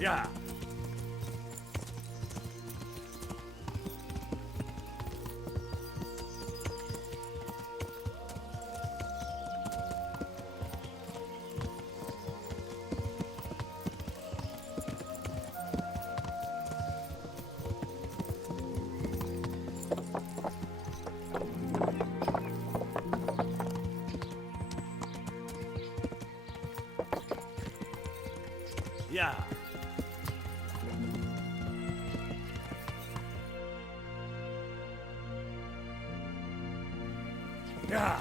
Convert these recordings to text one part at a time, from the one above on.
Ja. Ja. Ja.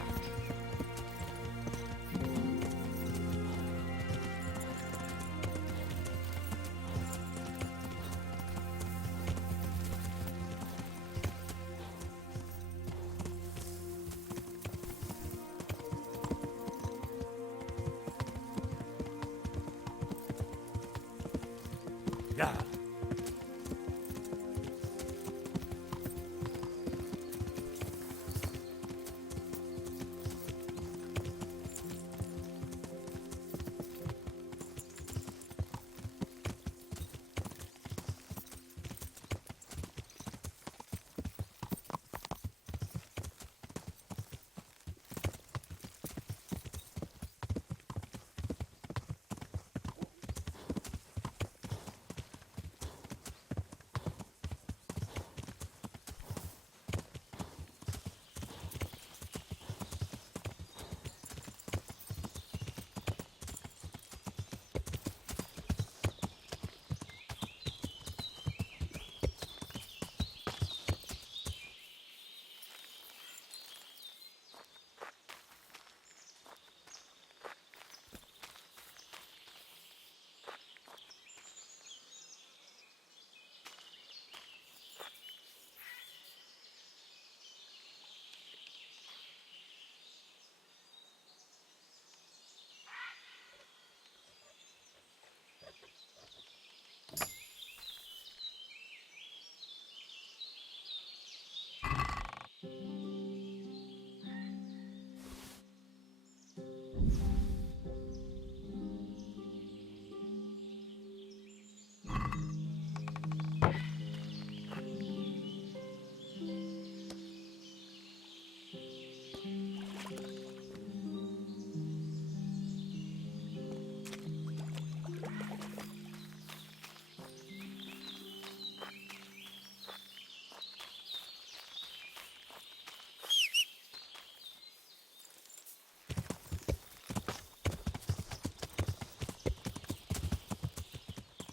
Ja.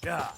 Ja.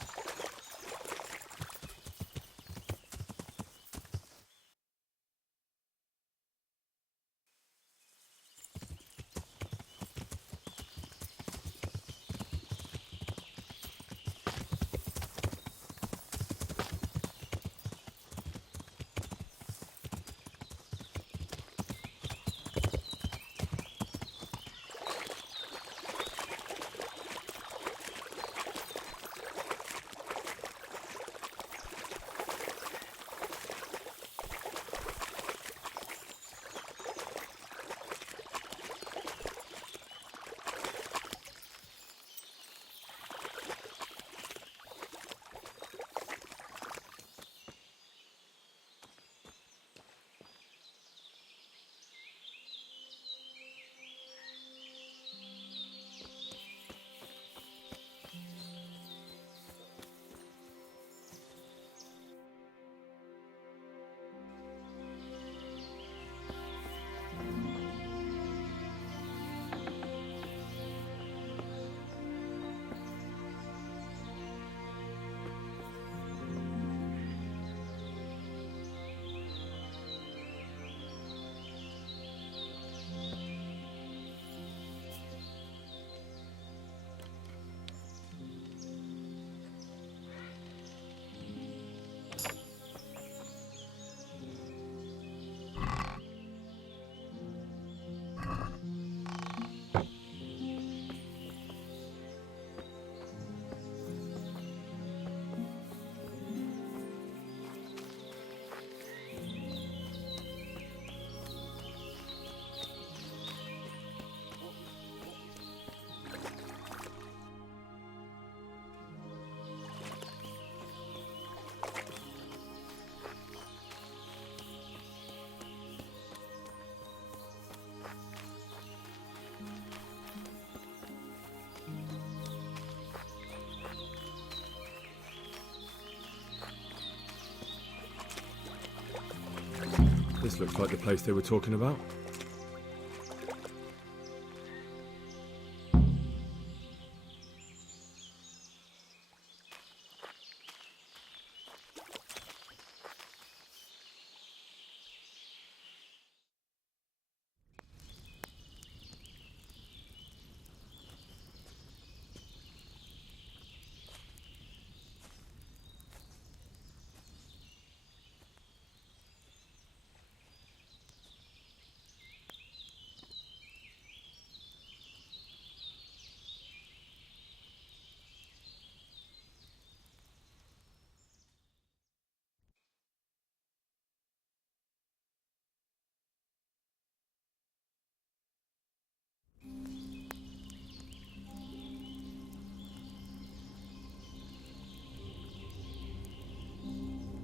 This looks like the place they were talking about.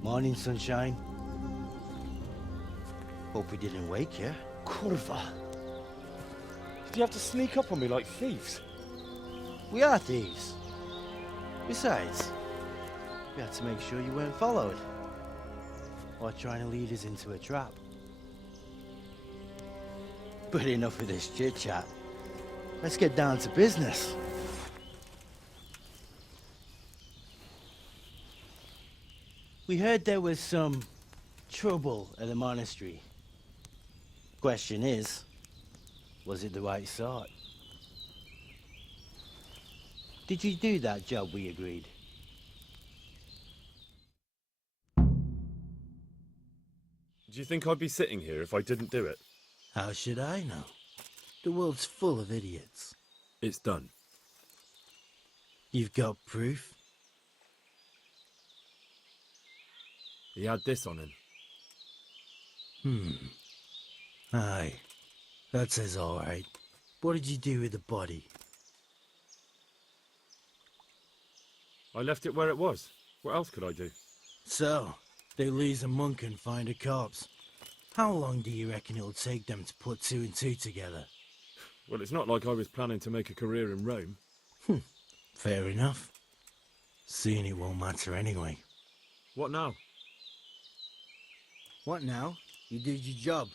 Morning, sunshine. Hope we didn't wake you. Kurva. Did you have to sneak up on me like thieves? We are thieves. Besides, we had to make sure you weren't followed. Or trying to lead us into a trap. But enough of this chit-chat. Let's get down to business. We heard there was some trouble at the monastery. Question is, was it the right sort? Did you do that job we agreed? Do you think I'd be sitting here if I didn't do it? How should I know? The world's full of idiots. It's done. You've got proof? He had this on him. Aye. That says alright. What did you do with the body? I left it where it was. What else could I do? So, they lose a monk and find a corpse. How long do you reckon it'll take them to put two and two together? Well, it's not like I was planning to make a career in Rome. Fair enough. Soon it won't matter anyway. What now? What now? You did your job.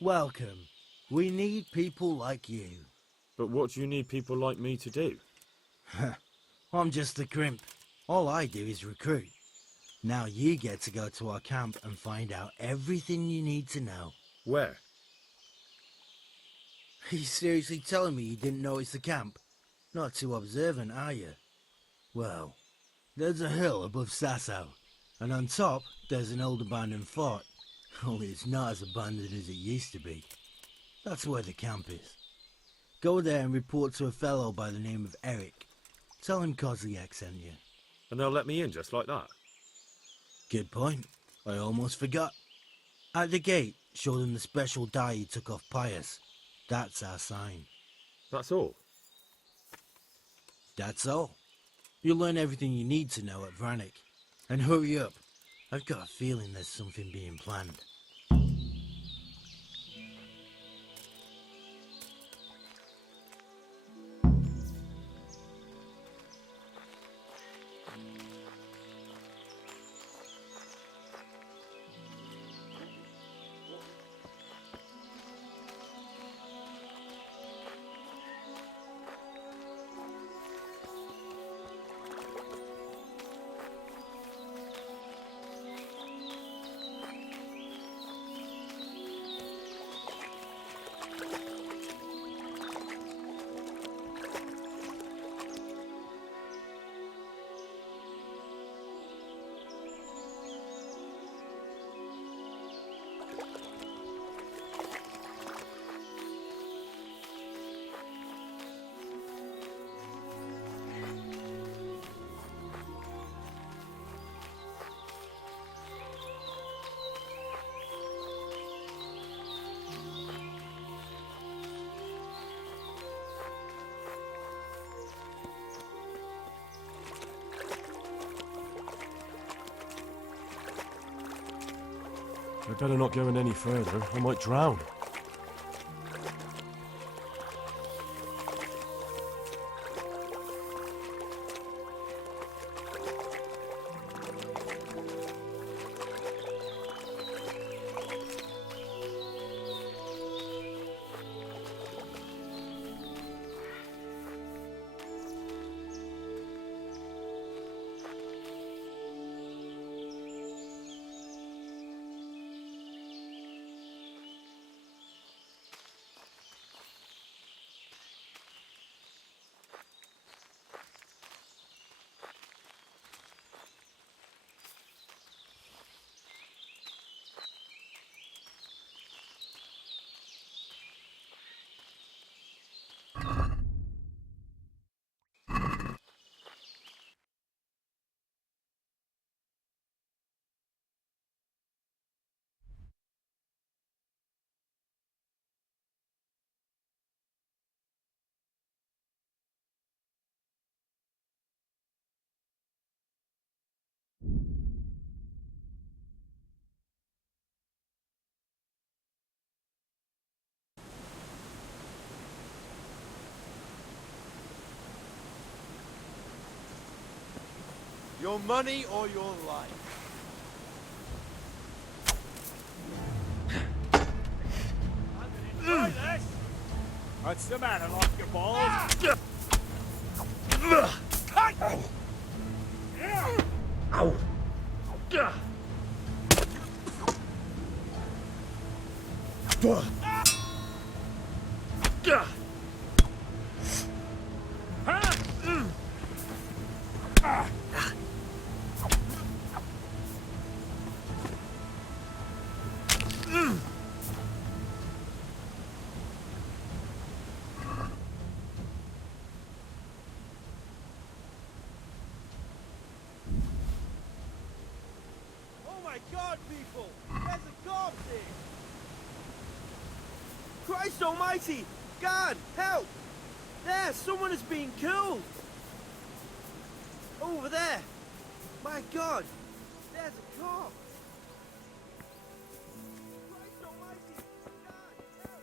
Welcome. We need people like you. But what do you need people like me to do? I'm just a crimp. All I do is recruit. Now you get to go to our camp and find out everything you need to know. Where? Are you seriously telling me you didn't know it's the camp? Not too observant, are you? Well, there's a hill above Sasau, and on top there's an old abandoned fort. Only it's not as abandoned as it used to be. That's where the camp is. Go there and report to a fellow by the name of Eric. Tell him Kozliak sent you. And they'll let me in just like that? Good point. I almost forgot. At the gate, show them the special die you took off Pius. That's our sign. That's all? That's all. You'll learn everything you need to know at Vranik. And hurry up. I've got a feeling there's something being planned. I better not go in any further. I might drown. Your money or your life? What's the matter, lost your balls? Ow! Oh my god, people! There's a corpse here! Christ almighty! God, help! There, someone is being killed! Over there! My god! There's a corpse! Christ almighty! God, help!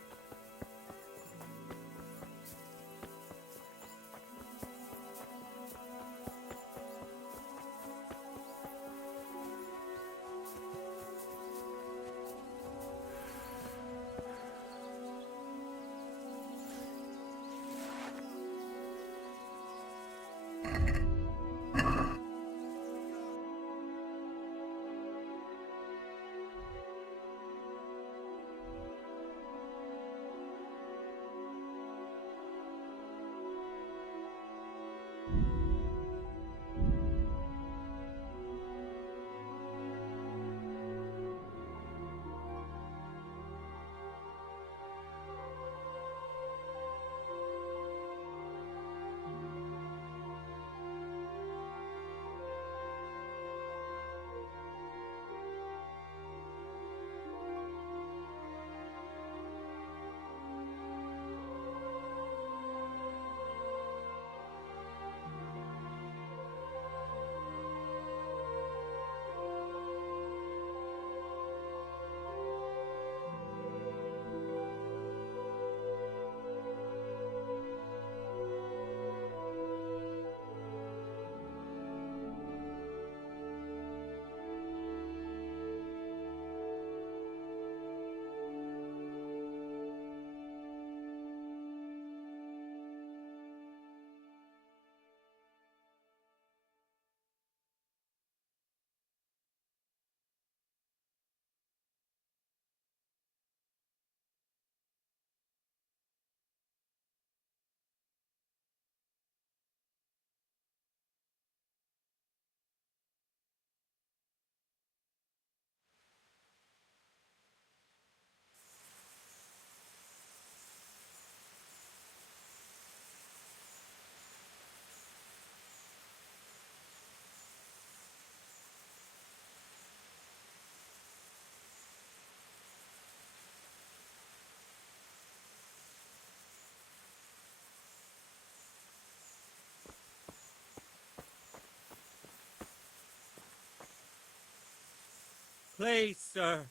Please, sir,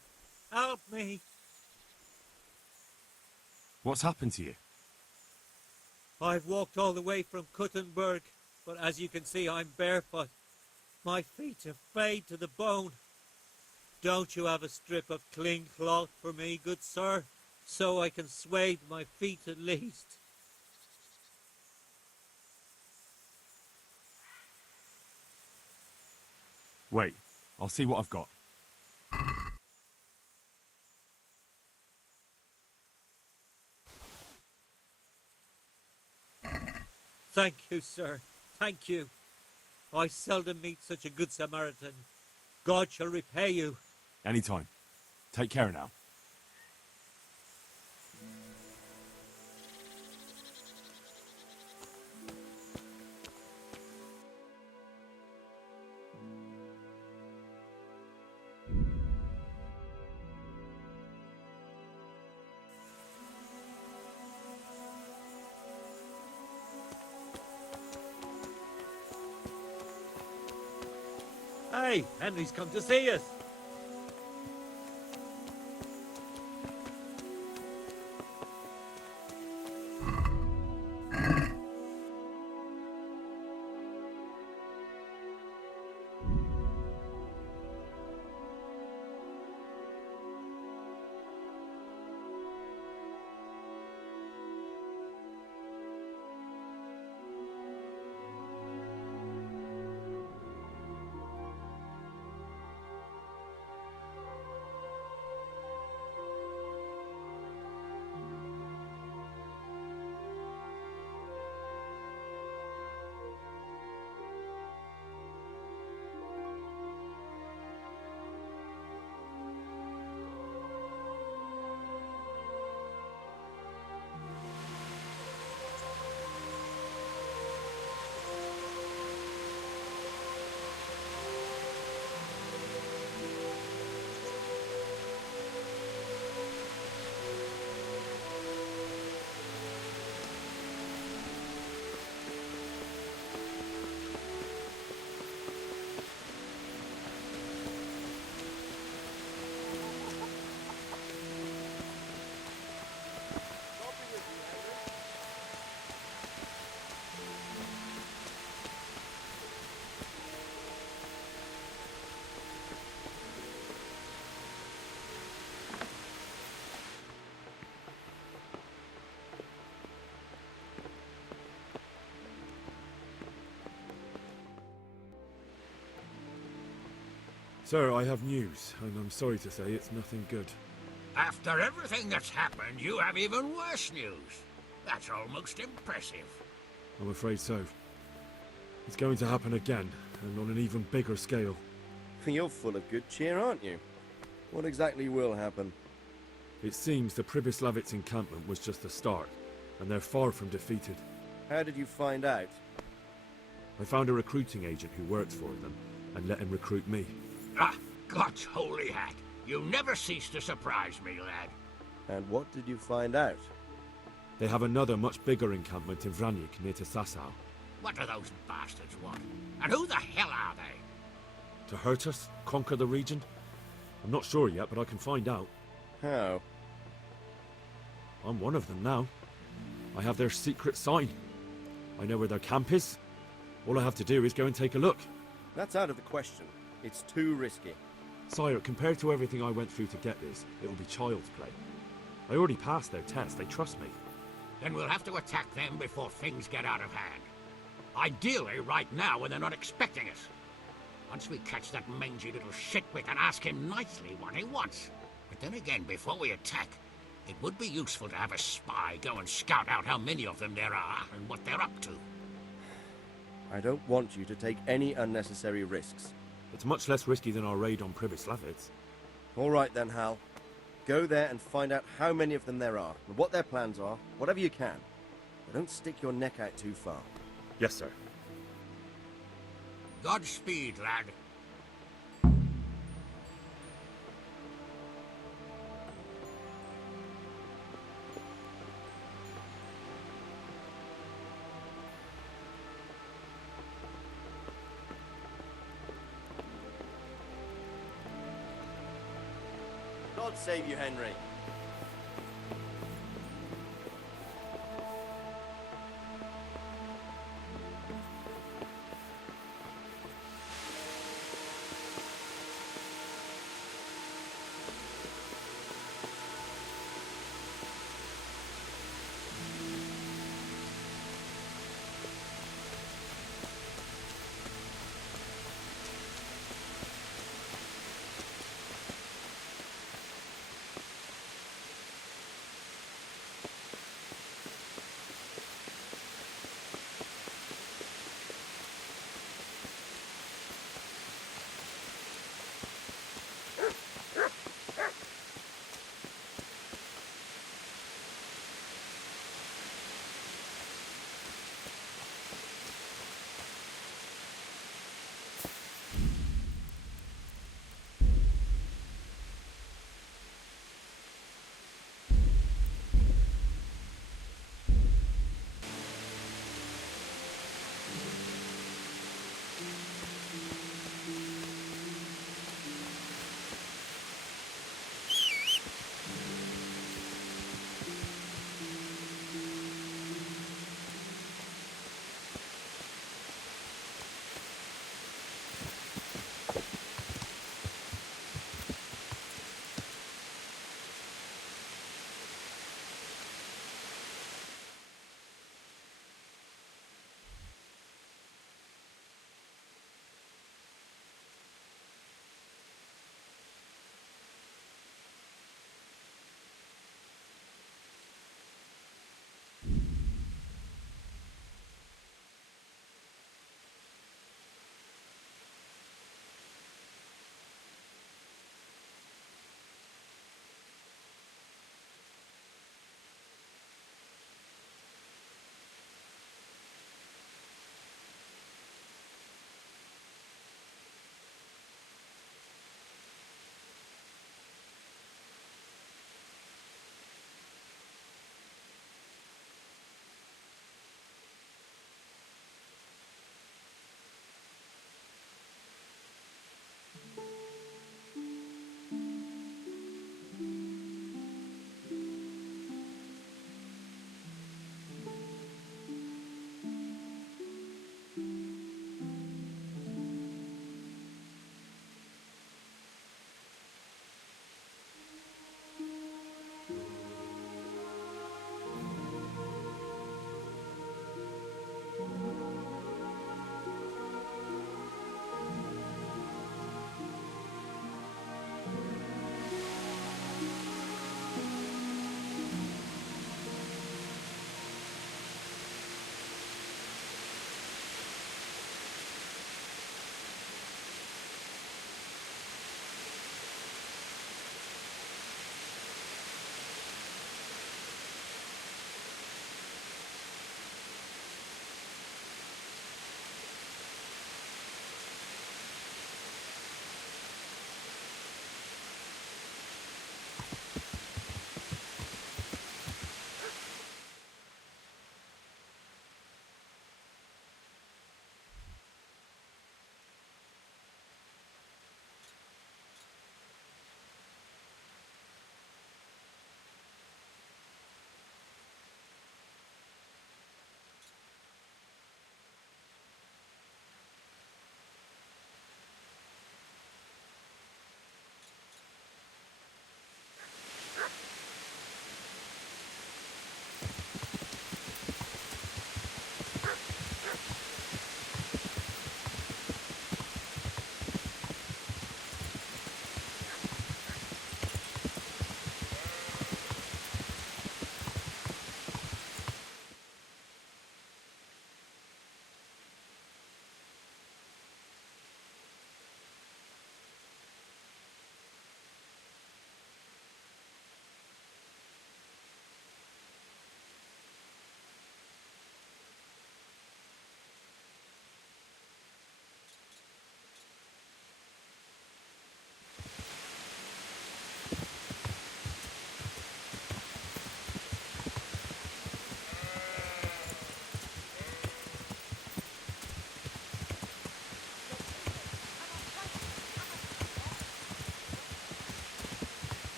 help me. What's happened to you? I've walked all the way from Kuttenberg, but as you can see, I'm barefoot. My feet are frayed to the bone. Don't you have a strip of clean cloth for me, good sir, so I can swathe my feet at least? Wait, I'll see what I've got. Thank you, sir. Thank you. I seldom meet such a good Samaritan. God shall repay you. Anytime. Take care now. Hey, Henry's come to see us. Sir, I have news, and I'm sorry to say it's nothing good. After everything that's happened, you have even worse news. That's almost impressive. I'm afraid so. It's going to happen again, and on an even bigger scale. You're full of good cheer, aren't you? What exactly will happen? It seems the Pribyslavitz encampment was just the start, and they're far from defeated. How did you find out? I found a recruiting agent who works for them, and let him recruit me. Ah, God's holy hat. You never cease to surprise me, lad. And what did you find out? They have another much bigger encampment in Vranyk near to Sasau. What do those bastards want? And who the hell are they? To hurt us? Conquer the region? I'm not sure yet, but I can find out. How? I'm one of them now. I have their secret sign. I know where their camp is. All I have to do is go and take a look. That's out of the question. It's too risky. Sire, compared to everything I went through to get this, it will be child's play. I already passed their test, they trust me. Then we'll have to attack them before things get out of hand. Ideally, right now, when they're not expecting us. Once we catch that mangy little shit, we can ask him nicely what he wants. But then again, before we attack, it would be useful to have a spy go and scout out how many of them there are and what they're up to. I don't want you to take any unnecessary risks. It's much less risky than our raid on Pribyslavitz. All right then, Hal. Go there and find out how many of them there are, and what their plans are, whatever you can. But don't stick your neck out too far. Yes, sir. Godspeed, lad. God save you, Henry.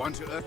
Want to...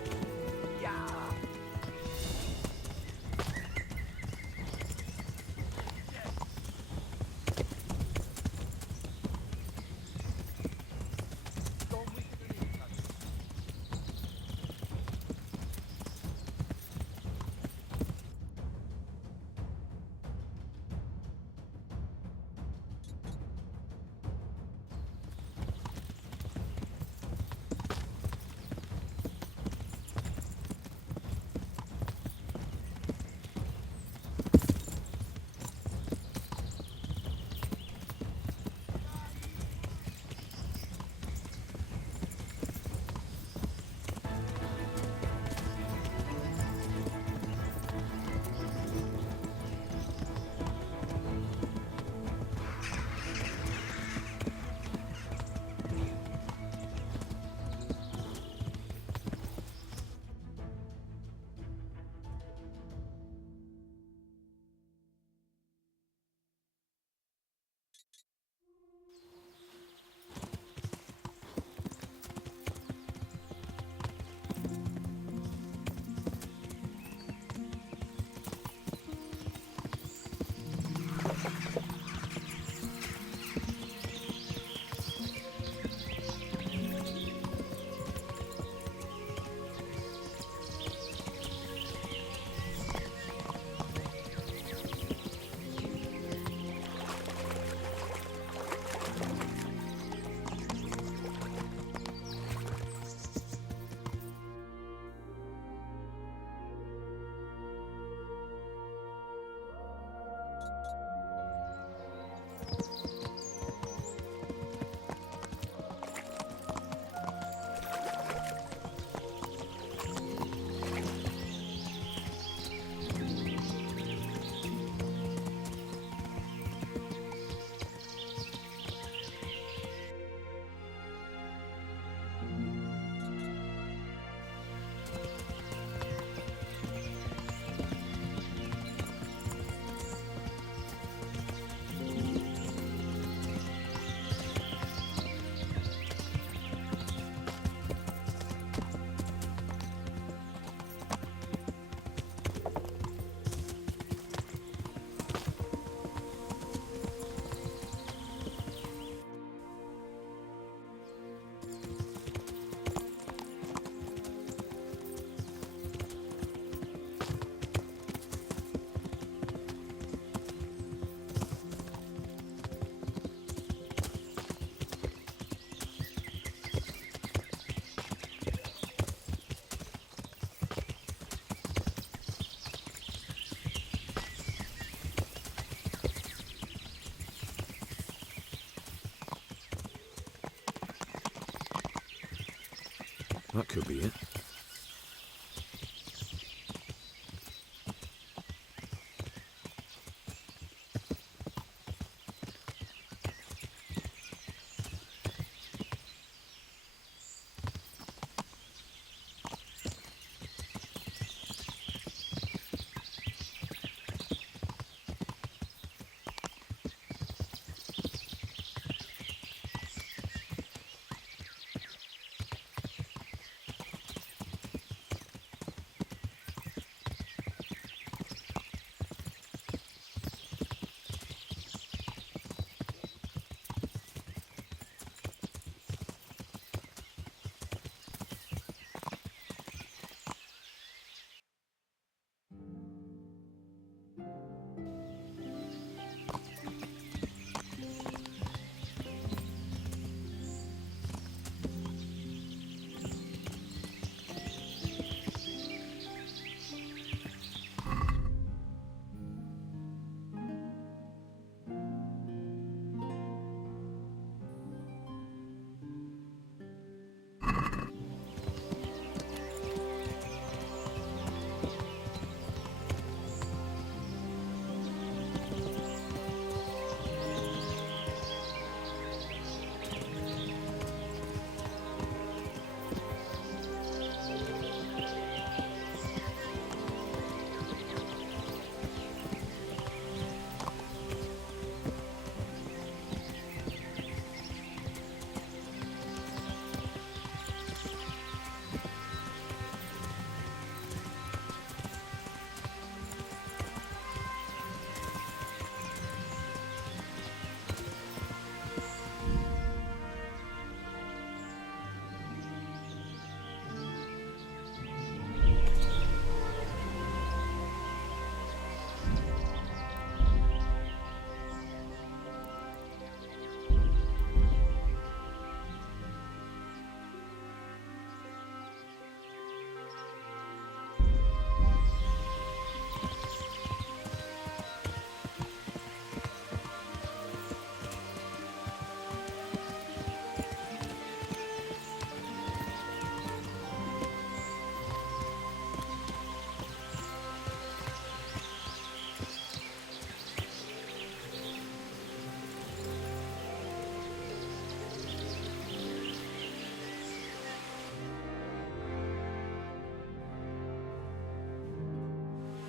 That could be it.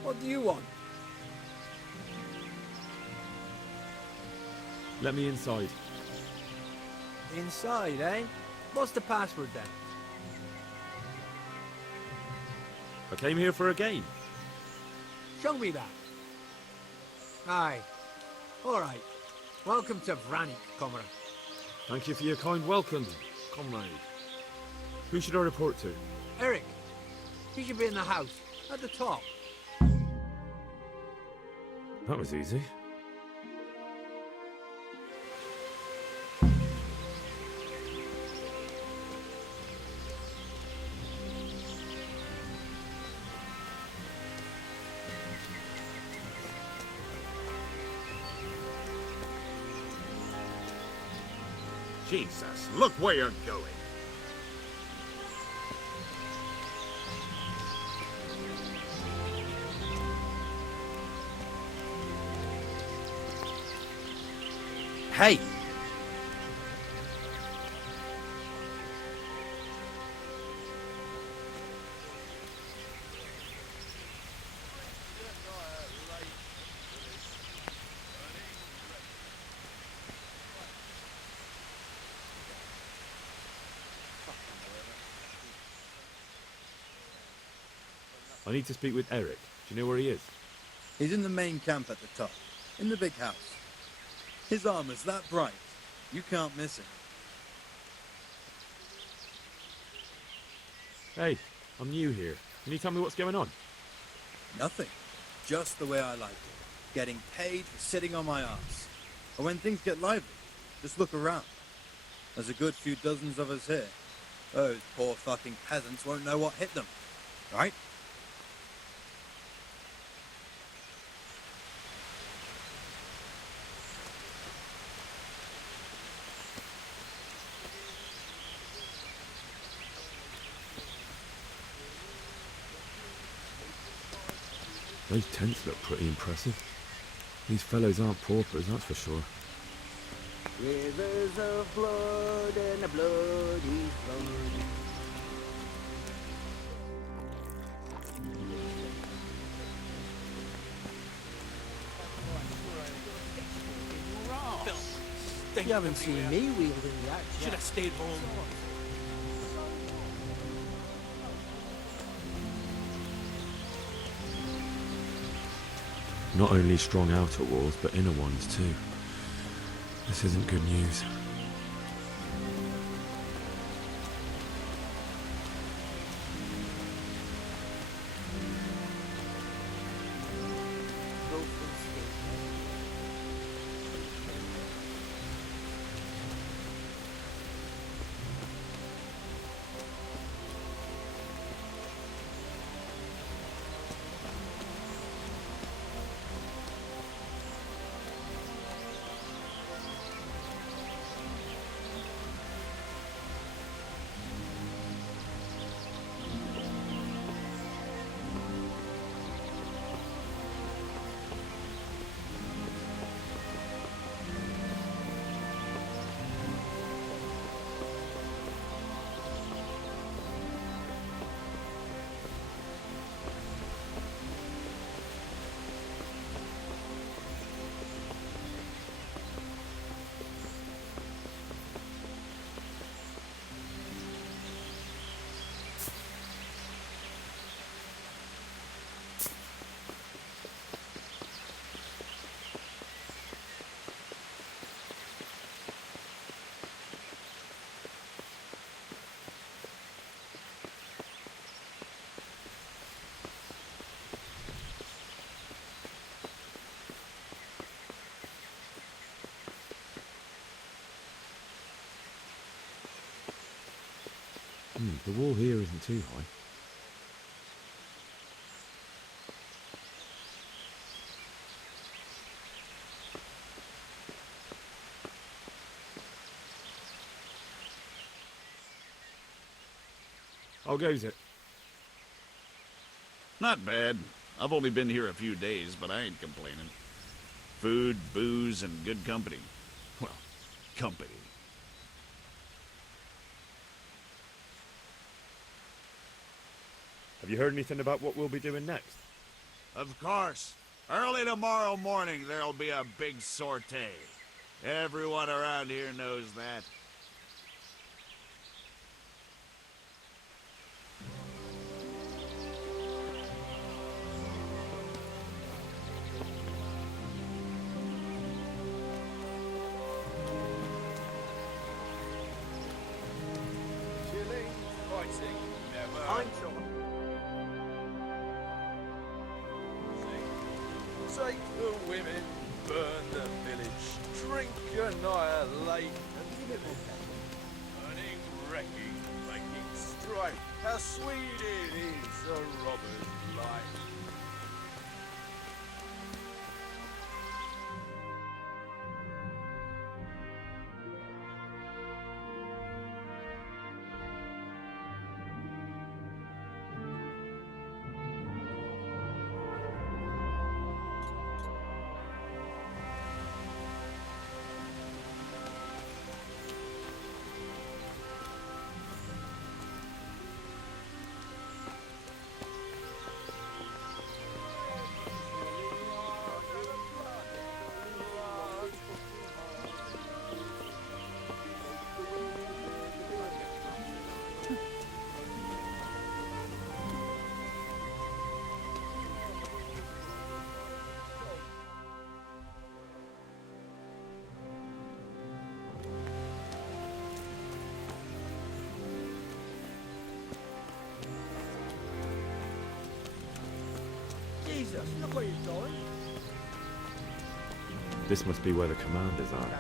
What do you want? Let me inside. Inside, eh? What's the password then? I came here for a game. Show me that. Aye. Alright. Welcome to Vranik, comrade. Thank you for your kind welcome, comrade. Who should I report to? Eric, you should be in the house, at the top. That was easy. Jesus, look where you're going. Hey! I need to speak with Eric. Do you know where he is? He's in the main camp at the top, in the big house. His armor's that bright, you can't miss him. Hey, I'm new here. Can you tell me what's going on? Nothing. Just the way I like it. Getting paid for sitting on my ass. And when things get lively, just look around. There's a good few dozens of us here. Those poor fucking peasants won't know what hit them. Right? Those tents look pretty impressive. These fellows aren't paupers, that's for sure. Rivers of blood and a bloody flood. You haven't seen me wielding that. Should have stayed home. Not only strong outer walls, but inner ones too. This isn't good news. The wall here isn't too high. How goes it? Not bad. I've only been here a few days, but I ain't complaining. Food, booze, and good company. Well, company. Have you heard anything about what we'll be doing next? Of course. Early tomorrow morning, there'll be a big sortie. Everyone around here knows that. Killing, fighting, never. I'm sure. Take the women, burn the village, drink, annihilate, burning, wrecking, making strife. How sweet it is, a robber's life. Jesus, look where you're going. This must be where the commanders are.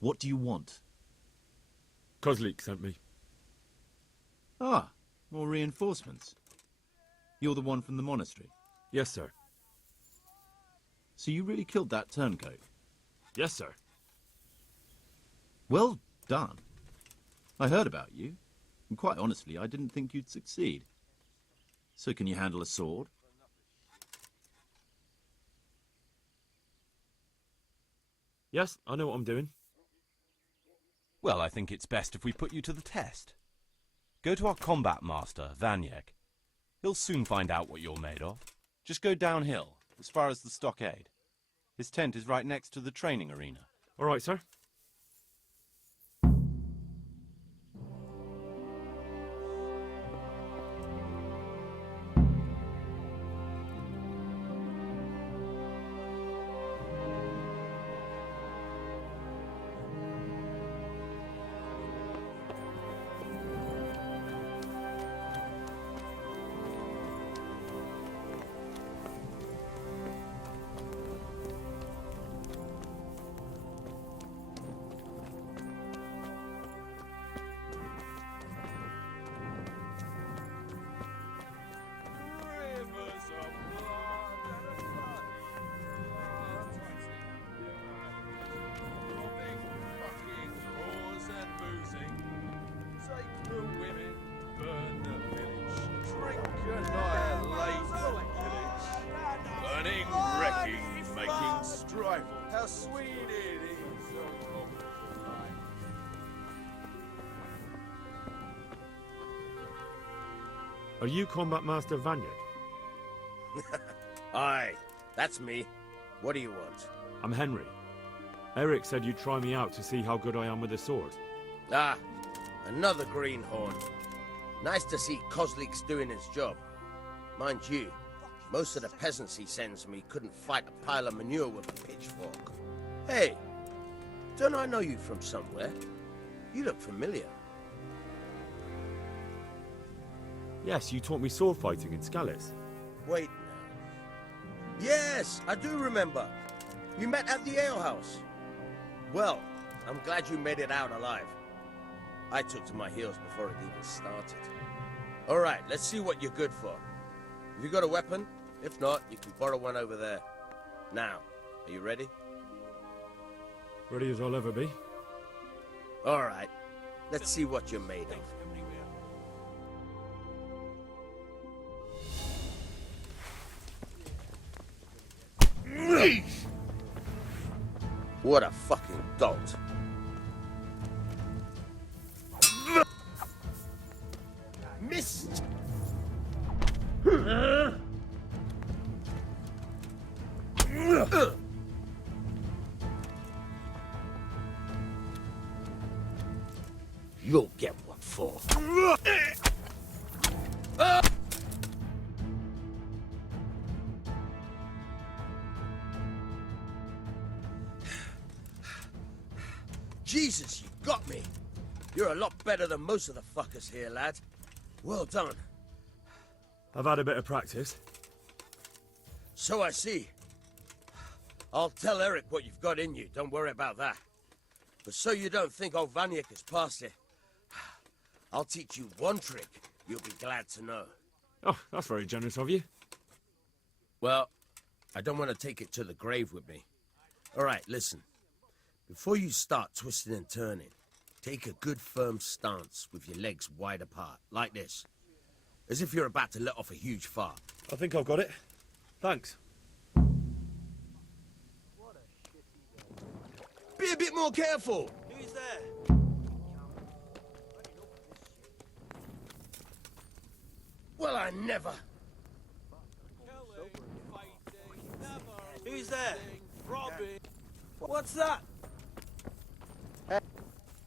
What do you want? Kozlik sent me. Ah, more reinforcements. You're the one from the monastery? Yes, sir. So you really killed that turncoat? Yes, sir. Well done. I heard about you, and quite honestly, I didn't think you'd succeed. So can you handle a sword? Yes, I know what I'm doing. Well, I think it's best if we put you to the test. Go to our combat master, Vanyek. He'll soon find out what you're made of. Just go downhill, as far as the stockade. His tent is right next to the training arena. All right, sir. Rivers of blood and a bloody blood. Robbing, fucking, whores and boozing. Take the women, burn the village. Drink, annihilate the village. Burning, wrecking, making strife. How sweet it is, a Robert life. Are you Combat Master Vanyek? Aye, that's me. What do you want? I'm Henry. Eric said you'd try me out to see how good I am with a sword. Ah, another greenhorn. Nice to see Kozlik's doing his job. Mind you, most of the peasants he sends me couldn't fight a pile of manure with a pitchfork. Hey, don't I know you from somewhere? You look familiar. Yes, you taught me sword fighting in Scallis. Wait now. Yes, I do remember. You met at the alehouse. Well, I'm glad you made it out alive. I took to my heels before it even started. All right, let's see what you're good for. Have you got a weapon? If not, you can borrow one over there. Now, are you ready? Ready as I'll ever be. All right, let's see what you're made of. What a fucking dolt. Missed! You'll get what for. Jesus, you got me. You're a lot better than most of the fuckers here, lad. Well done. I've had a bit of practice. So I see. I'll tell Eric what you've got in you, don't worry about that. But so you don't think old Vanyek has passed it, I'll teach you one trick you'll be glad to know. Oh, that's very generous of you. Well, I don't want to take it to the grave with me. All right, listen. Before you start twisting and turning, take a good firm stance with your legs wide apart, like this. As if you're about to let off a huge fart. I think I've got it. Thanks. Be a bit more careful. Who's there? Well, I never. Who's there? Robbing. What's that?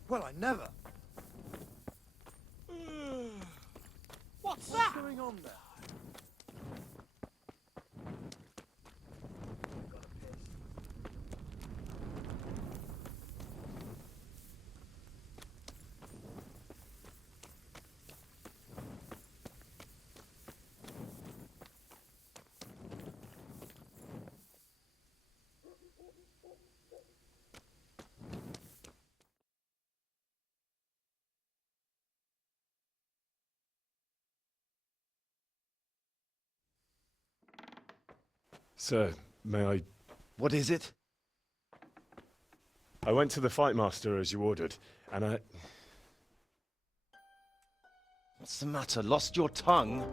Well, I never. What's that? What's going on there? Sir, may I... What is it? I went to the Fight Master as you ordered, and I... What's the matter? Lost your tongue?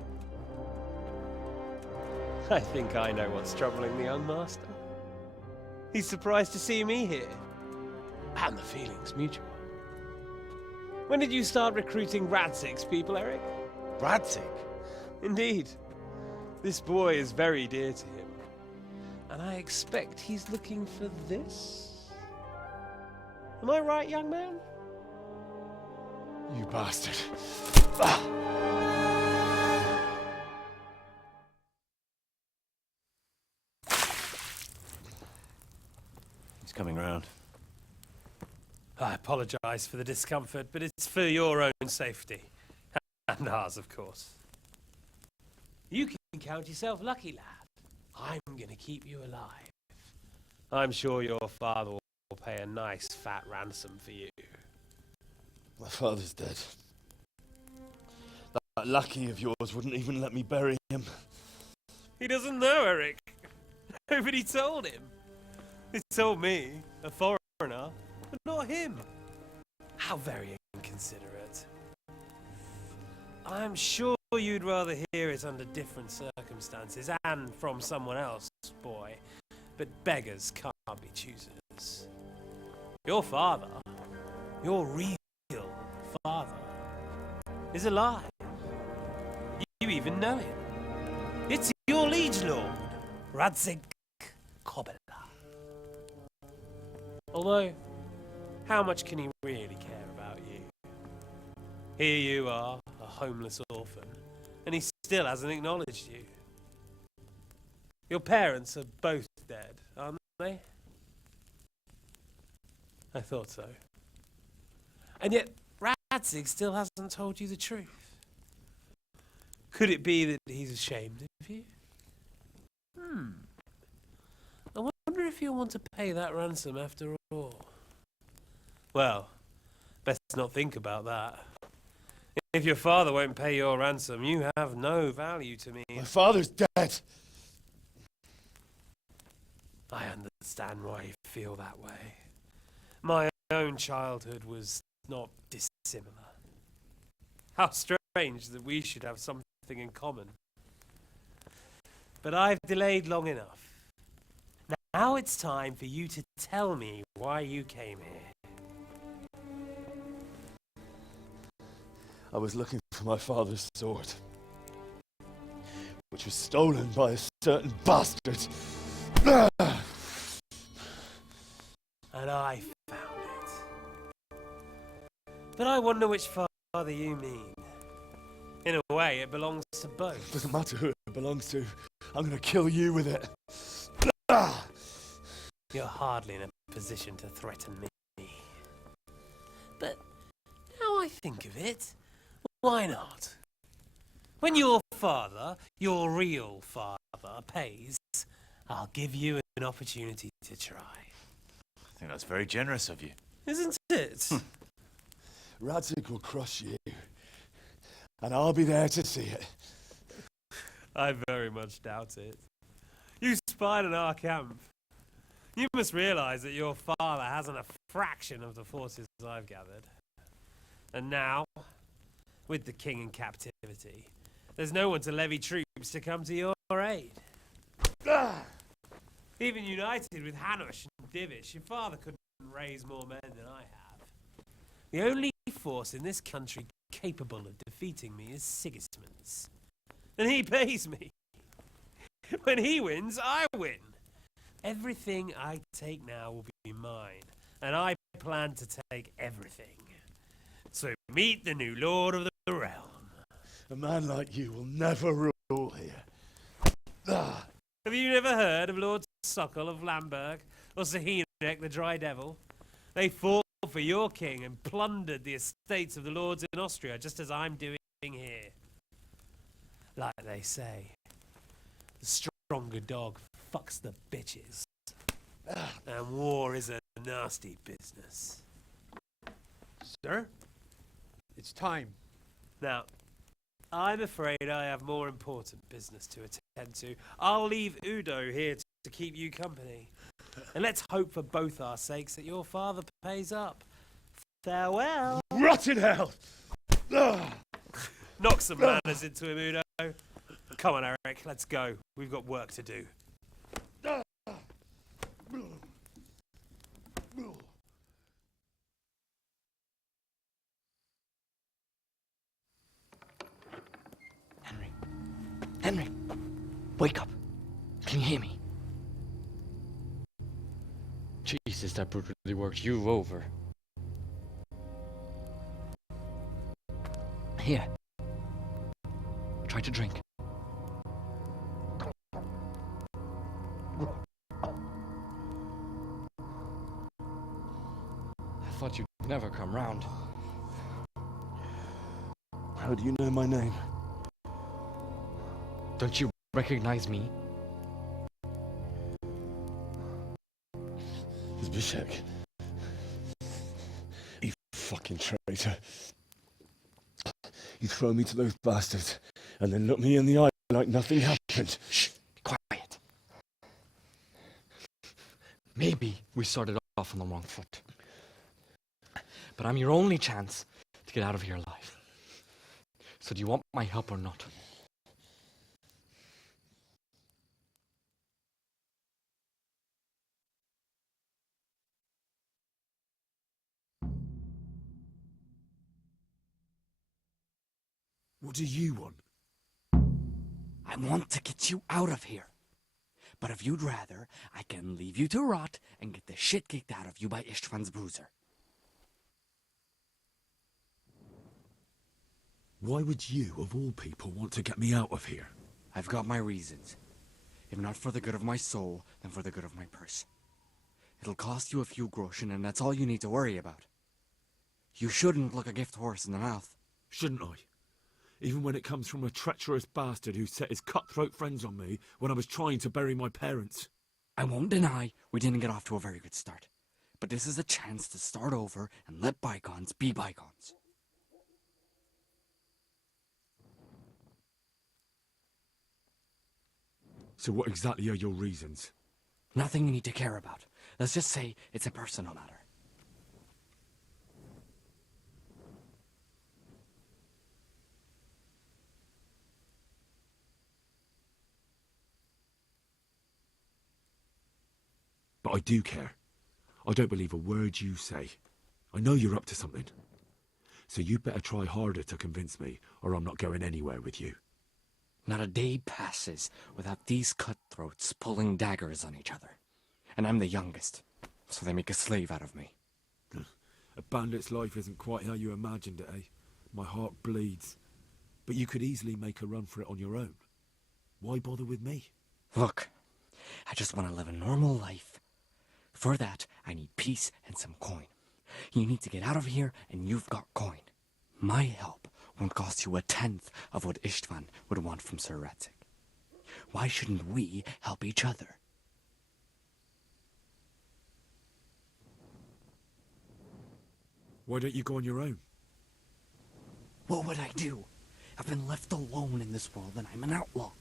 I think I know what's troubling the young master. He's surprised to see me here. And the feeling's mutual. When did you start recruiting Radzig's people, Eric? Radzig? Indeed. This boy is very dear to him. And I expect he's looking for this? Am I right, young man? You bastard. He's coming round. I apologize for the discomfort, but it's for your own safety. And ours, of course. You can count yourself lucky, lad. I'm gonna keep you alive. I'm sure your father will pay a nice fat ransom for you. My father's dead. That lackey of yours wouldn't even let me bury him. He doesn't know, Eric. Nobody told him. He told me, a foreigner, but not him. How very inconsiderate. I'm sure you'd rather hear it under different circumstances and from someone else, boy. But beggars can't be choosers. Your father, your real father, is alive. You even know him. It's your liege lord, Radzig Kobyla. Although, how much can he really care about you? Here you are, a homeless orphan, and he still hasn't acknowledged you. Your parents are both dead, aren't they? I thought so. And yet, Radzig still hasn't told you the truth. Could it be that he's ashamed of you? I wonder if you'll want to pay that ransom after all. Well, best not think about that. If your father won't pay your ransom, you have no value to me. My father's dead. I understand why you feel that way. My own childhood was not dissimilar. How strange that we should have something in common. But I've delayed long enough. Now it's time for you to tell me why you came here. I was looking for my father's sword, which was stolen by a certain bastard. And I found it. But I wonder which father you mean. In a way, it belongs to both. Doesn't matter who it belongs to. I'm gonna kill you with it. You're hardly in a position to threaten me. But now I think of it, why not? When your father, your real father, pays, I'll give you an opportunity to try. I think that's very generous of you. Isn't it? Radzig will crush you, and I'll be there to see it. I very much doubt it. You spied on our camp. You must realize that your father hasn't a fraction of the forces I've gathered. And now, with the king in captivity, there's no one to levy troops to come to your aid. Even united with Hanush and Divish, your father couldn't raise more men than I have. The only force in this country capable of defeating me is Sigismund's. And he pays me. When he wins, I win. Everything I take now will be mine, and I plan to take everything. So meet the new lord of the realm. A man like you will never rule here. Have you never heard of Lord Sokol of Lamberg, or Sahinek the Dry Devil? They fought for your king and plundered the estates of the lords in Austria, just as I'm doing here. Like they say, the stronger dog fucks the bitches. And war is a nasty business. Sir, it's time. Now, I'm afraid I have more important business to tend to. I'll leave Udo here to keep you company. And let's hope for both our sakes that your father pays up. Farewell. Rotten hell! Ugh. Knock some manners into him, Udo. Come on, Eric, let's go. We've got work to do. Henry, wake up. Can you hear me? Jesus, that brutally worked you over. Here. Try to drink. I thought you'd never come round. How do you know my name? Don't you recognize me? Zbyszek. You fucking traitor. You throw me to those bastards and then look me in the eye like nothing happened. Shh, quiet. Maybe we started off on the wrong foot. But I'm your only chance to get out of here alive. So do you want my help or not? What do you want? I want to get you out of here. But if you'd rather, I can leave you to rot and get the shit kicked out of you by Ishtvan's bruiser. Why would you, of all people, want to get me out of here? I've got my reasons. If not for the good of my soul, then for the good of my purse. It'll cost you a few groschen, and that's all you need to worry about. You shouldn't look a gift horse in the mouth. Shouldn't I? Even when it comes from a treacherous bastard who set his cutthroat friends on me when I was trying to bury my parents. I won't deny we didn't get off to a very good start. But this is a chance to start over and let bygones be bygones. So what exactly are your reasons? Nothing you need to care about. Let's just say it's a personal matter. But I do care. I don't believe a word you say. I know you're up to something. So you better try harder to convince me, or I'm not going anywhere with you. Not a day passes without these cutthroats pulling daggers on each other. And I'm the youngest, so they make a slave out of me. A bandit's life isn't quite how you imagined it, eh? My heart bleeds. But you could easily make a run for it on your own. Why bother with me? Look, I just want to live a normal life. For that, I need peace and some coin. You need to get out of here, and you've got coin. My help won't cost you a tenth of what Istvan would want from Sir Radzig. Why shouldn't we help each other? Why don't you go on your own? What would I do? I've been left alone in this world, and I'm an outlaw.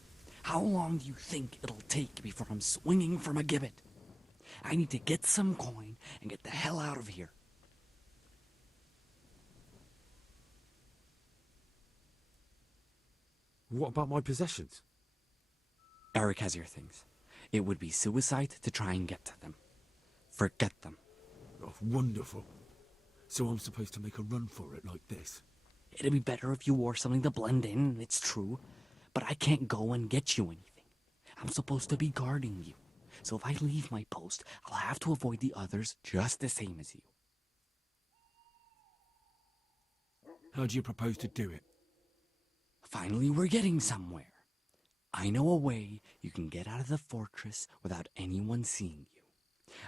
How long do you think it'll take before I'm swinging from a gibbet? I need to get some coin and get the hell out of here. What about my possessions? Eric has your things. It would be suicide to try and get to them. Forget them. Oh, wonderful. So I'm supposed to make a run for it like this? It'd be better if you wore something to blend in, it's true. But I can't go and get you anything. I'm supposed to be guarding you. So if I leave my post, I'll have to avoid the others just the same as you. How do you propose to do it? Finally, we're getting somewhere. I know a way you can get out of the fortress without anyone seeing you.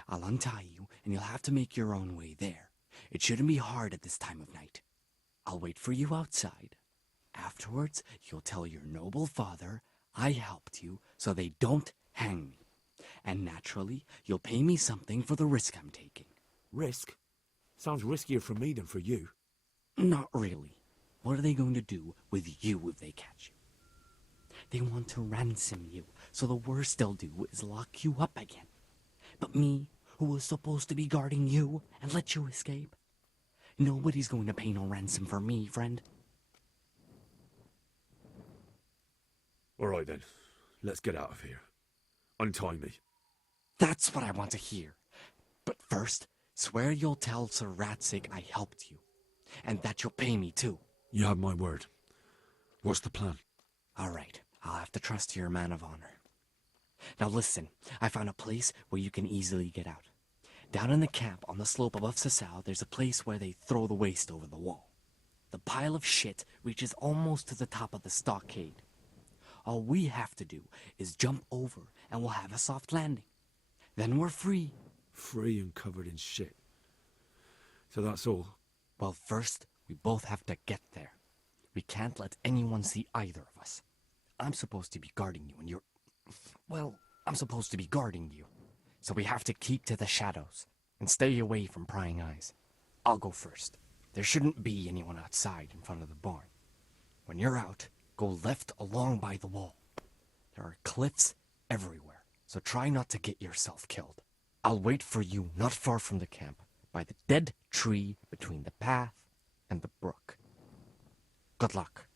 I'll untie you, and you'll have to make your own way there. It shouldn't be hard at this time of night. I'll wait for you outside. Afterwards, you'll tell your noble father I helped you so they don't hang me. And naturally, you'll pay me something for the risk I'm taking. Risk? Sounds riskier for me than for you. Not really. What are they going to do with you if they catch you? They want to ransom you, so the worst they'll do is lock you up again. But me, who was supposed to be guarding you and let you escape, nobody's going to pay no ransom for me, friend. All right then, let's get out of here. Untie me. That's what I want to hear. But first, swear you'll tell Sir Ratzik I helped you, and that you'll pay me too. You have my word. What's the plan? All right, I'll have to trust your man of honor. Now listen, I found a place where you can easily get out. Down in the camp on the slope above Sasau, there's a place where they throw the waste over the wall. The pile of shit reaches almost to the top of the stockade. All we have to do is jump over and we'll have a soft landing. Then we're free. Free and covered in shit. So that's all? Well, first, we both have to get there. We can't let anyone see either of us. I'm supposed to be guarding you and you're... Well, I'm supposed to be guarding you. So we have to keep to the shadows and stay away from prying eyes. I'll go first. There shouldn't be anyone outside in front of the barn. When you're out, go left along by the wall. There are cliffs everywhere, so try not to get yourself killed. I'll wait for you not far from the camp, by the dead tree between the path and the brook. Good luck.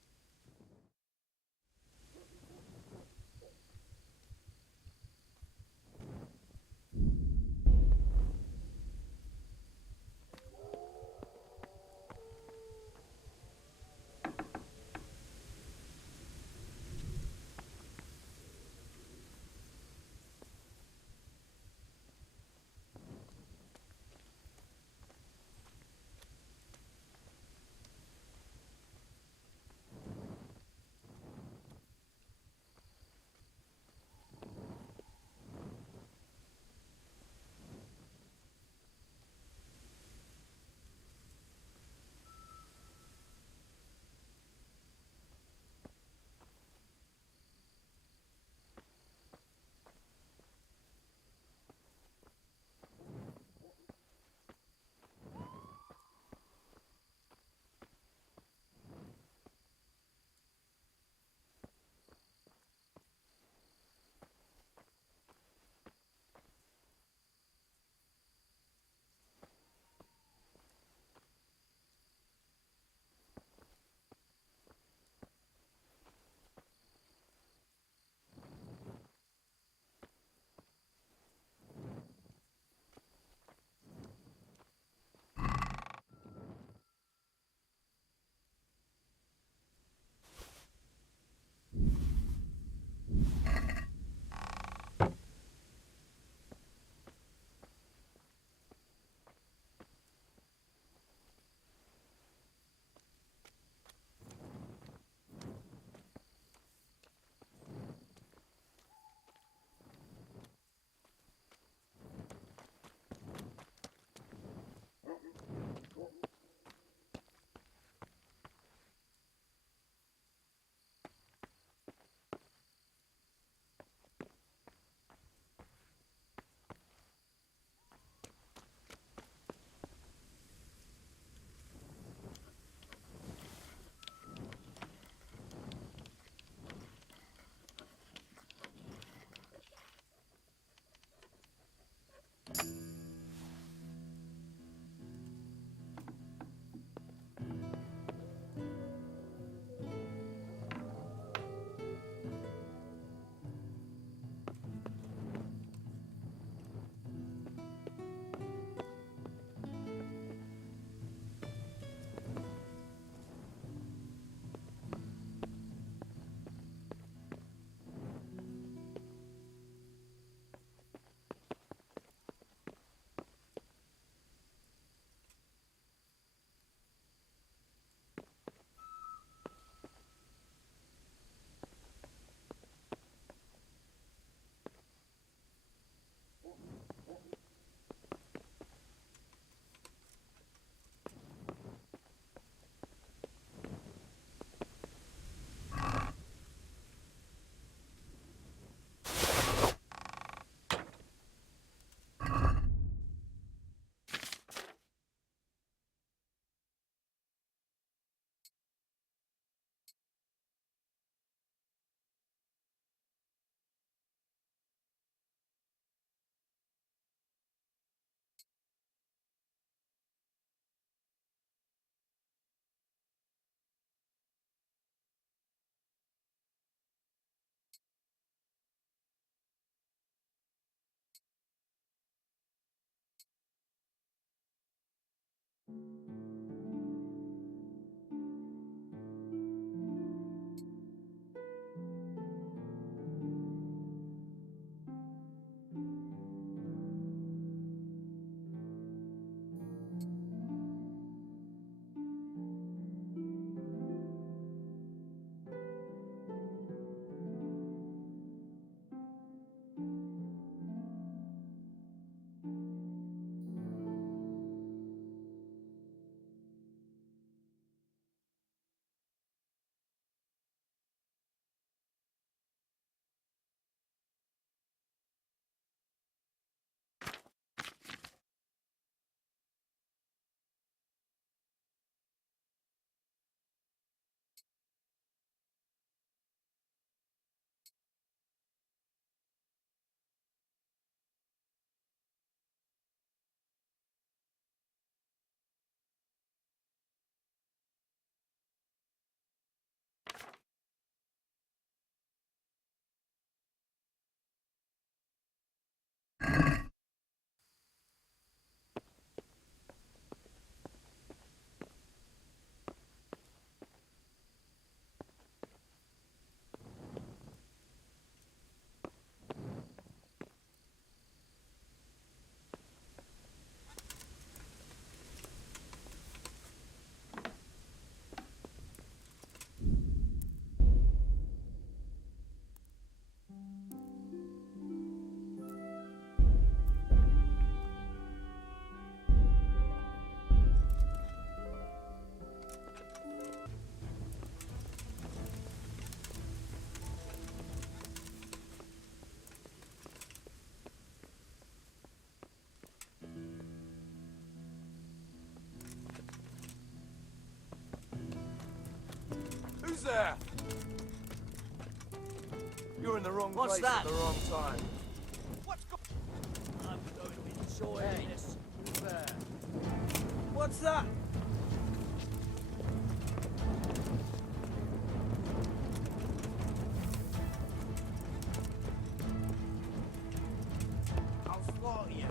there? You're in the wrong What's place that? at the wrong time. I'm going to enjoy this. Who's there? What's that? I'll slaughter you.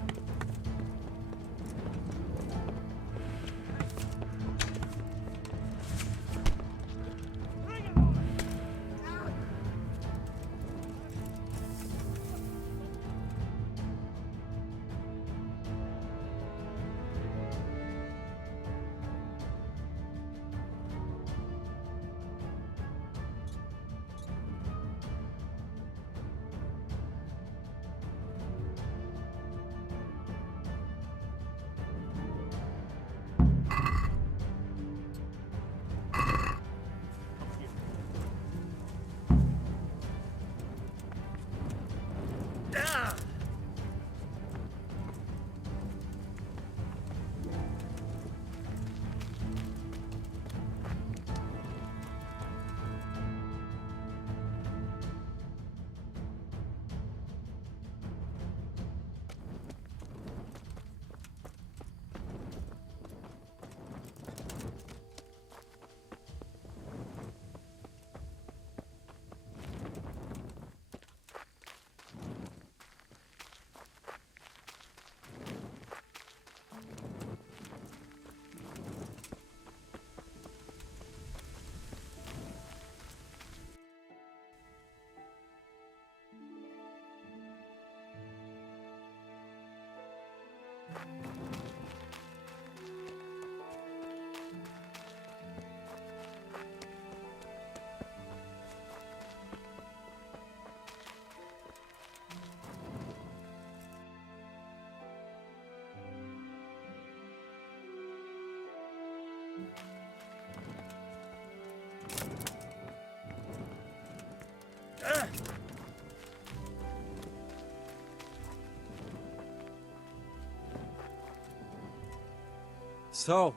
So,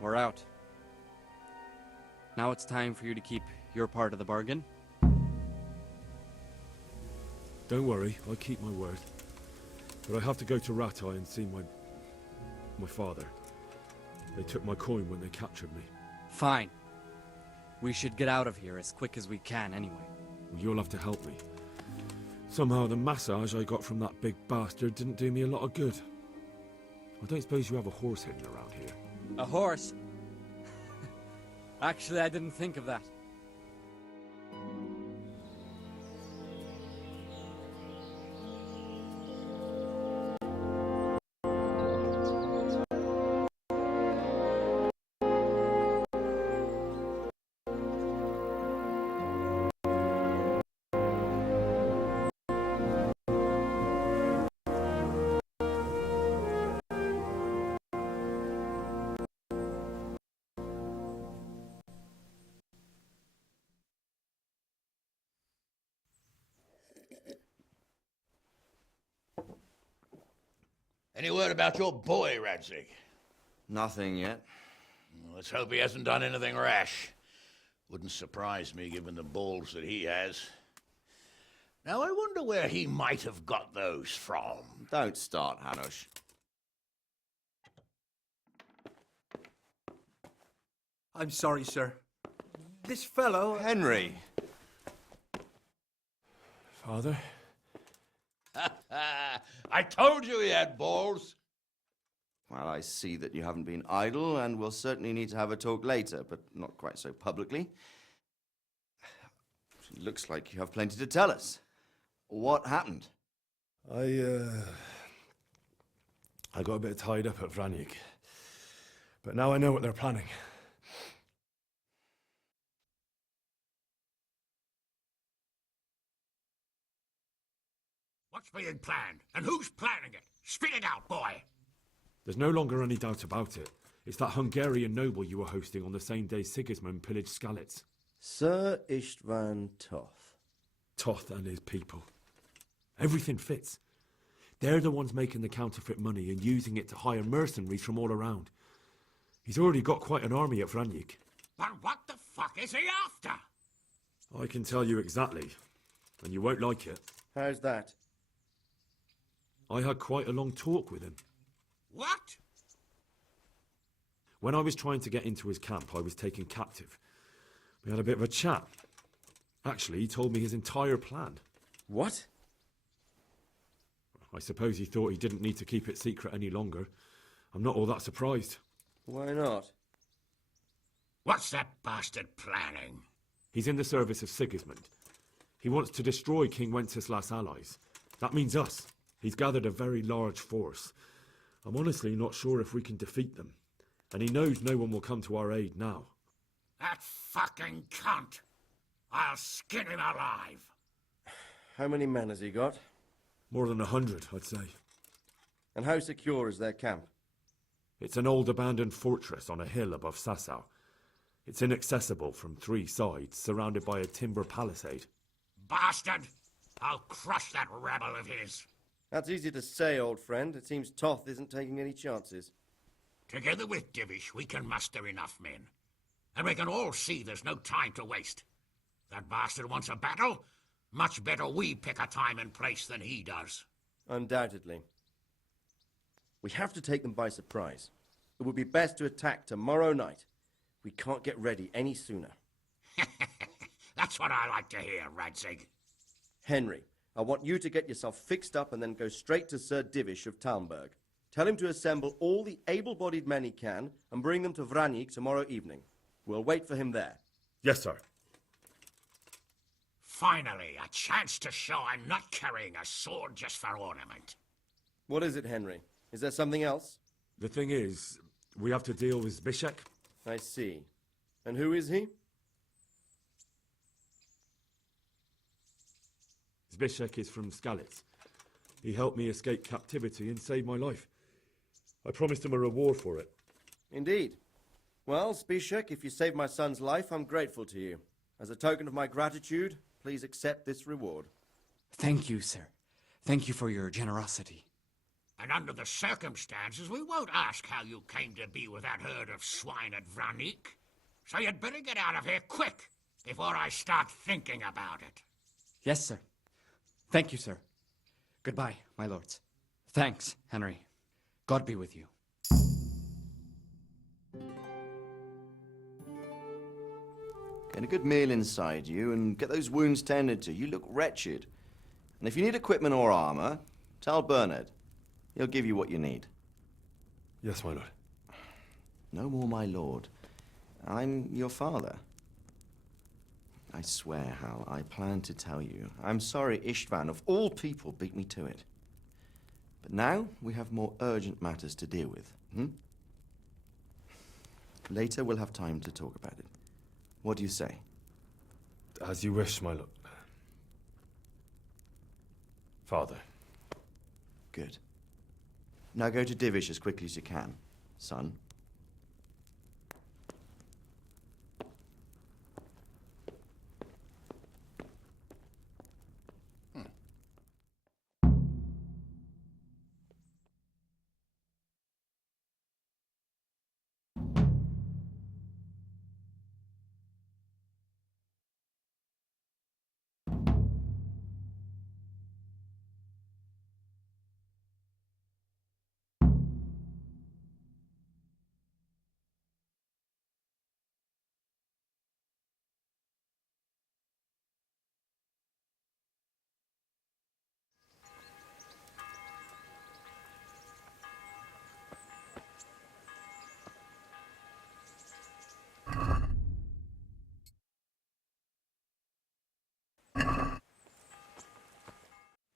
we're out. Now it's time for you to keep your part of the bargain. Don't worry, I keep my word. But I have to go to Rattay and see my father. They took my coin when they captured me. Fine. We should get out of here as quick as we can anyway. You'll have to help me. Somehow the massage I got from that big bastard didn't do me a lot of good. I don't suppose you have a horse hidden around here. A horse? Actually, I didn't think of that. Any word about your boy, Radzig? Nothing yet. Let's hope he hasn't done anything rash. Wouldn't surprise me, given the balls that he has. Now, I wonder where he might have got those from. Don't start, Hanush. I'm sorry, sir. This fellow... Henry! Father? I told you he had balls. Well, I see that you haven't been idle, and we'll certainly need to have a talk later, but not quite so publicly. It looks like you have plenty to tell us. What happened? I got a bit tied up at Vranyik. But now I know what they're planning. What's being planned? And who's planning it? Spit it out, boy! There's no longer any doubt about it. It's that Hungarian noble you were hosting on the same day Sigismund pillaged Skalitz. Sir Istvan Toth. Toth and his people. Everything fits. They're the ones making the counterfeit money and using it to hire mercenaries from all around. He's already got quite an army at Vranyik. But what the fuck is he after? I can tell you exactly, and you won't like it. How's that? I had quite a long talk with him. What? When I was trying to get into his camp, I was taken captive. We had a bit of a chat. Actually, he told me his entire plan. What? I suppose he thought he didn't need to keep it secret any longer. I'm not all that surprised. Why not? What's that bastard planning? He's in the service of Sigismund. He wants to destroy King Wenceslas' allies. That means us. He's gathered a very large force. I'm honestly not sure if we can defeat them. And he knows no one will come to our aid now. That fucking cunt! I'll skin him alive! How many men has he got? More than 100, I'd say. And how secure is their camp? It's an old abandoned fortress on a hill above Sasau. It's inaccessible from 3 sides, surrounded by a timber palisade. Bastard! I'll crush that rebel of his! That's easy to say, old friend. It seems Toth isn't taking any chances. Together with Divish, we can muster enough men. And we can all see there's no time to waste. That bastard wants a battle. Much better we pick a time and place than he does. Undoubtedly. We have to take them by surprise. It would be best to attack tomorrow night. We can't get ready any sooner. That's what I like to hear, Radzig. Henry, I want you to get yourself fixed up and then go straight to Sir Divish of Talmberg. Tell him to assemble all the able-bodied men he can and bring them to Vranik tomorrow evening. We'll wait for him there. Yes, sir. Finally, a chance to show I'm not carrying a sword just for ornament. What is it, Henry? Is there something else? The thing is, we have to deal with Zbyszek. I see. And who is he? Zbyszek is from Skalitz. He helped me escape captivity and saved my life. I promised him a reward for it. Indeed. Well, Zbyszek, if you saved my son's life, I'm grateful to you. As a token of my gratitude, please accept this reward. Thank you, sir. Thank you for your generosity. And under the circumstances, we won't ask how you came to be with that herd of swine at Vranik. So you'd better get out of here quick, before I start thinking about it. Yes, sir. Thank you, sir. Goodbye, my lords. Thanks, Henry. God be with you. Get a good meal inside you and get those wounds tended to. You look wretched. And if you need equipment or armor, tell Bernard. He'll give you what you need. Yes, my lord. No more, my lord. I'm your father. I swear, Hal, I plan to tell you. I'm sorry Istvan, of all people, beat me to it. But now we have more urgent matters to deal with. Later we'll have time to talk about it. What do you say? As you wish, my lord. Father. Good. Now go to Divish as quickly as you can, son.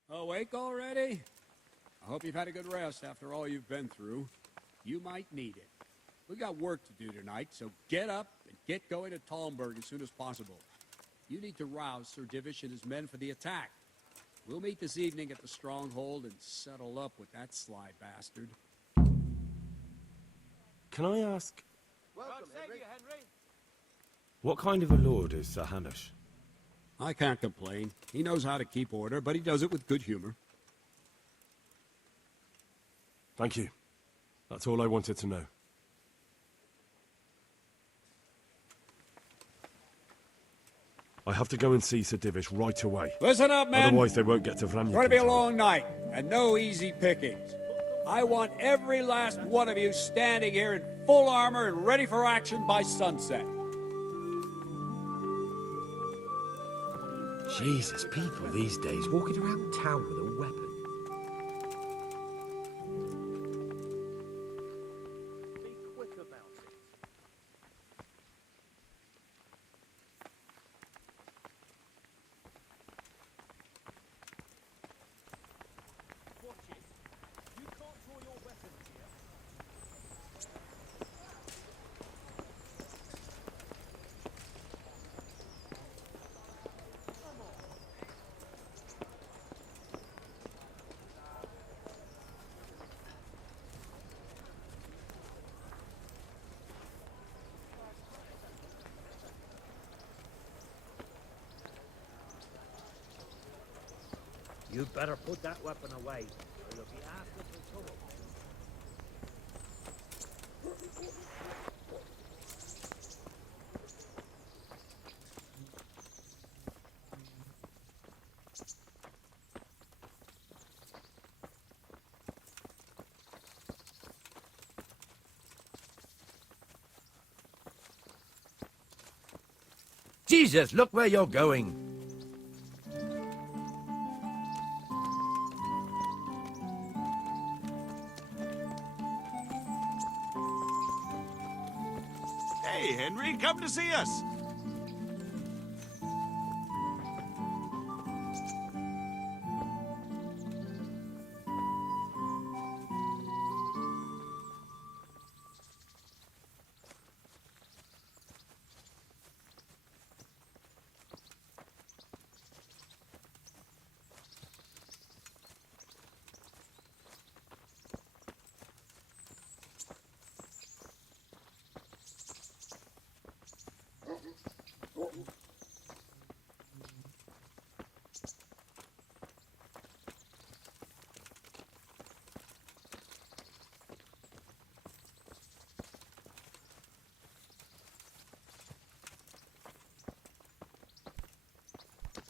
Awake already? I hope you've had a good rest after all you've been through. You might need it. We've got work to do tonight, so get up and get going to Talmberg as soon as possible. You need to rouse Sir Divish and his men for the attack. We'll meet this evening at the stronghold and settle up with that sly bastard. Can I ask, Welcome, Henry. what kind of a lord is Sir Hanush? I can't complain. He knows how to keep order, but he does it with good humor. Thank you. That's all I wanted to know. I have to go and see Sir Divish right away. Listen up, men. Otherwise they won't get to Vranyak. It's going to be a long night, and no easy pickings. I want every last one of you standing here in full armor and ready for action by sunset. Jesus, people these days walking around town with a weapon. You'd better put that weapon away, or you'll be after for trouble. Jesus, look where you're going. Hey, Henry, come to see us.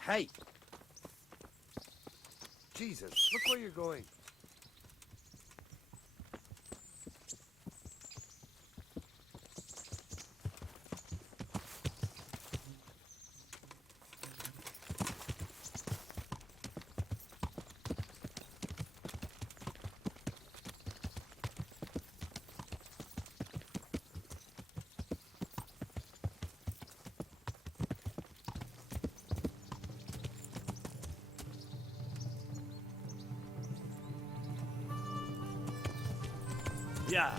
Hey! Jesus, look where you're going. Yeah.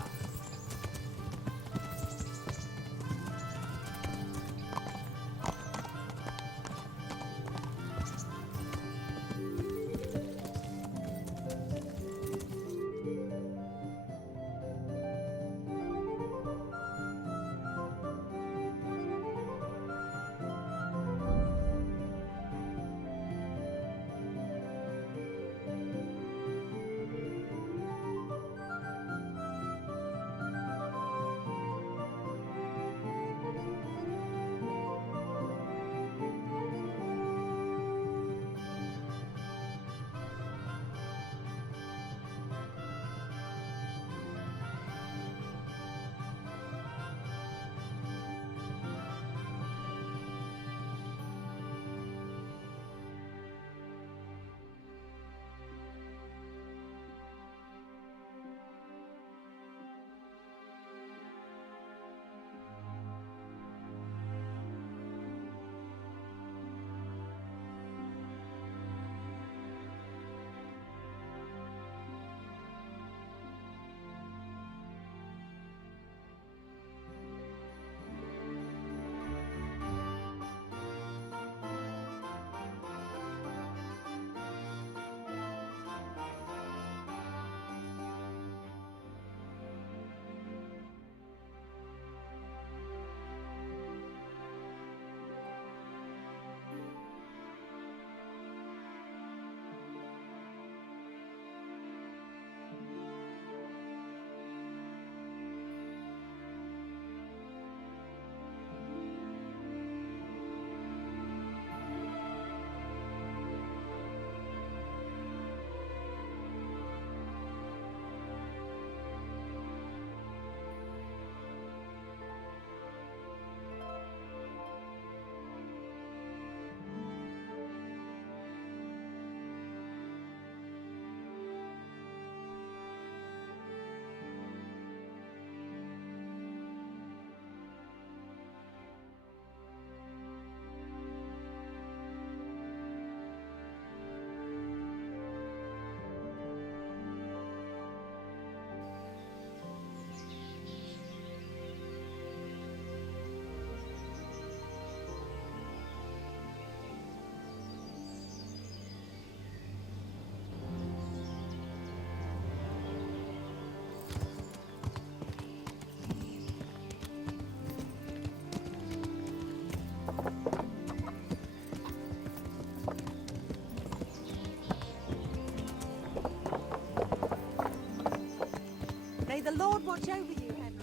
the Lord watch over you, Henry.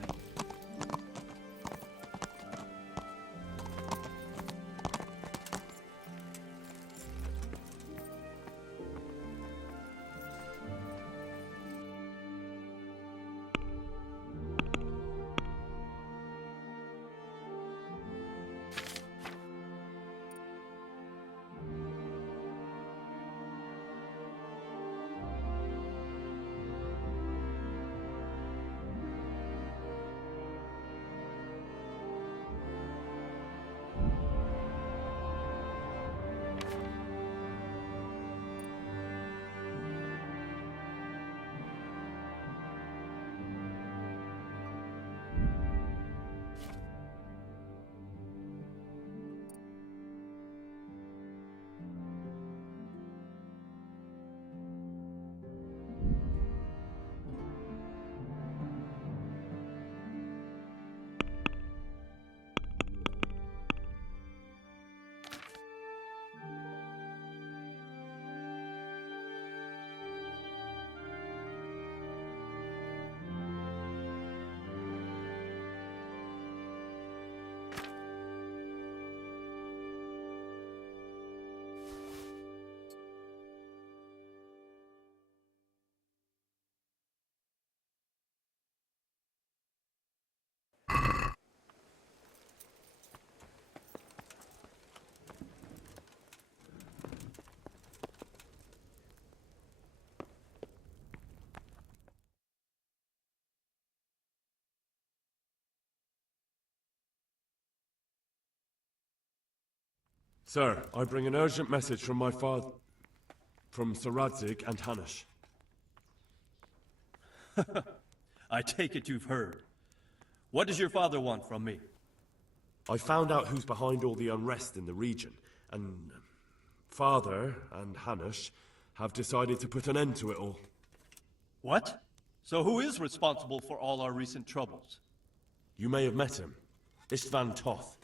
Sir, I bring an urgent message from my father, from Sir Radzig and Hanish. I take it you've heard. What does your father want from me? I found out who's behind all the unrest in the region, and Father and Hanish have decided to put an end to it all. What? So who is responsible for all our recent troubles? You may have met him. Istvan Toth.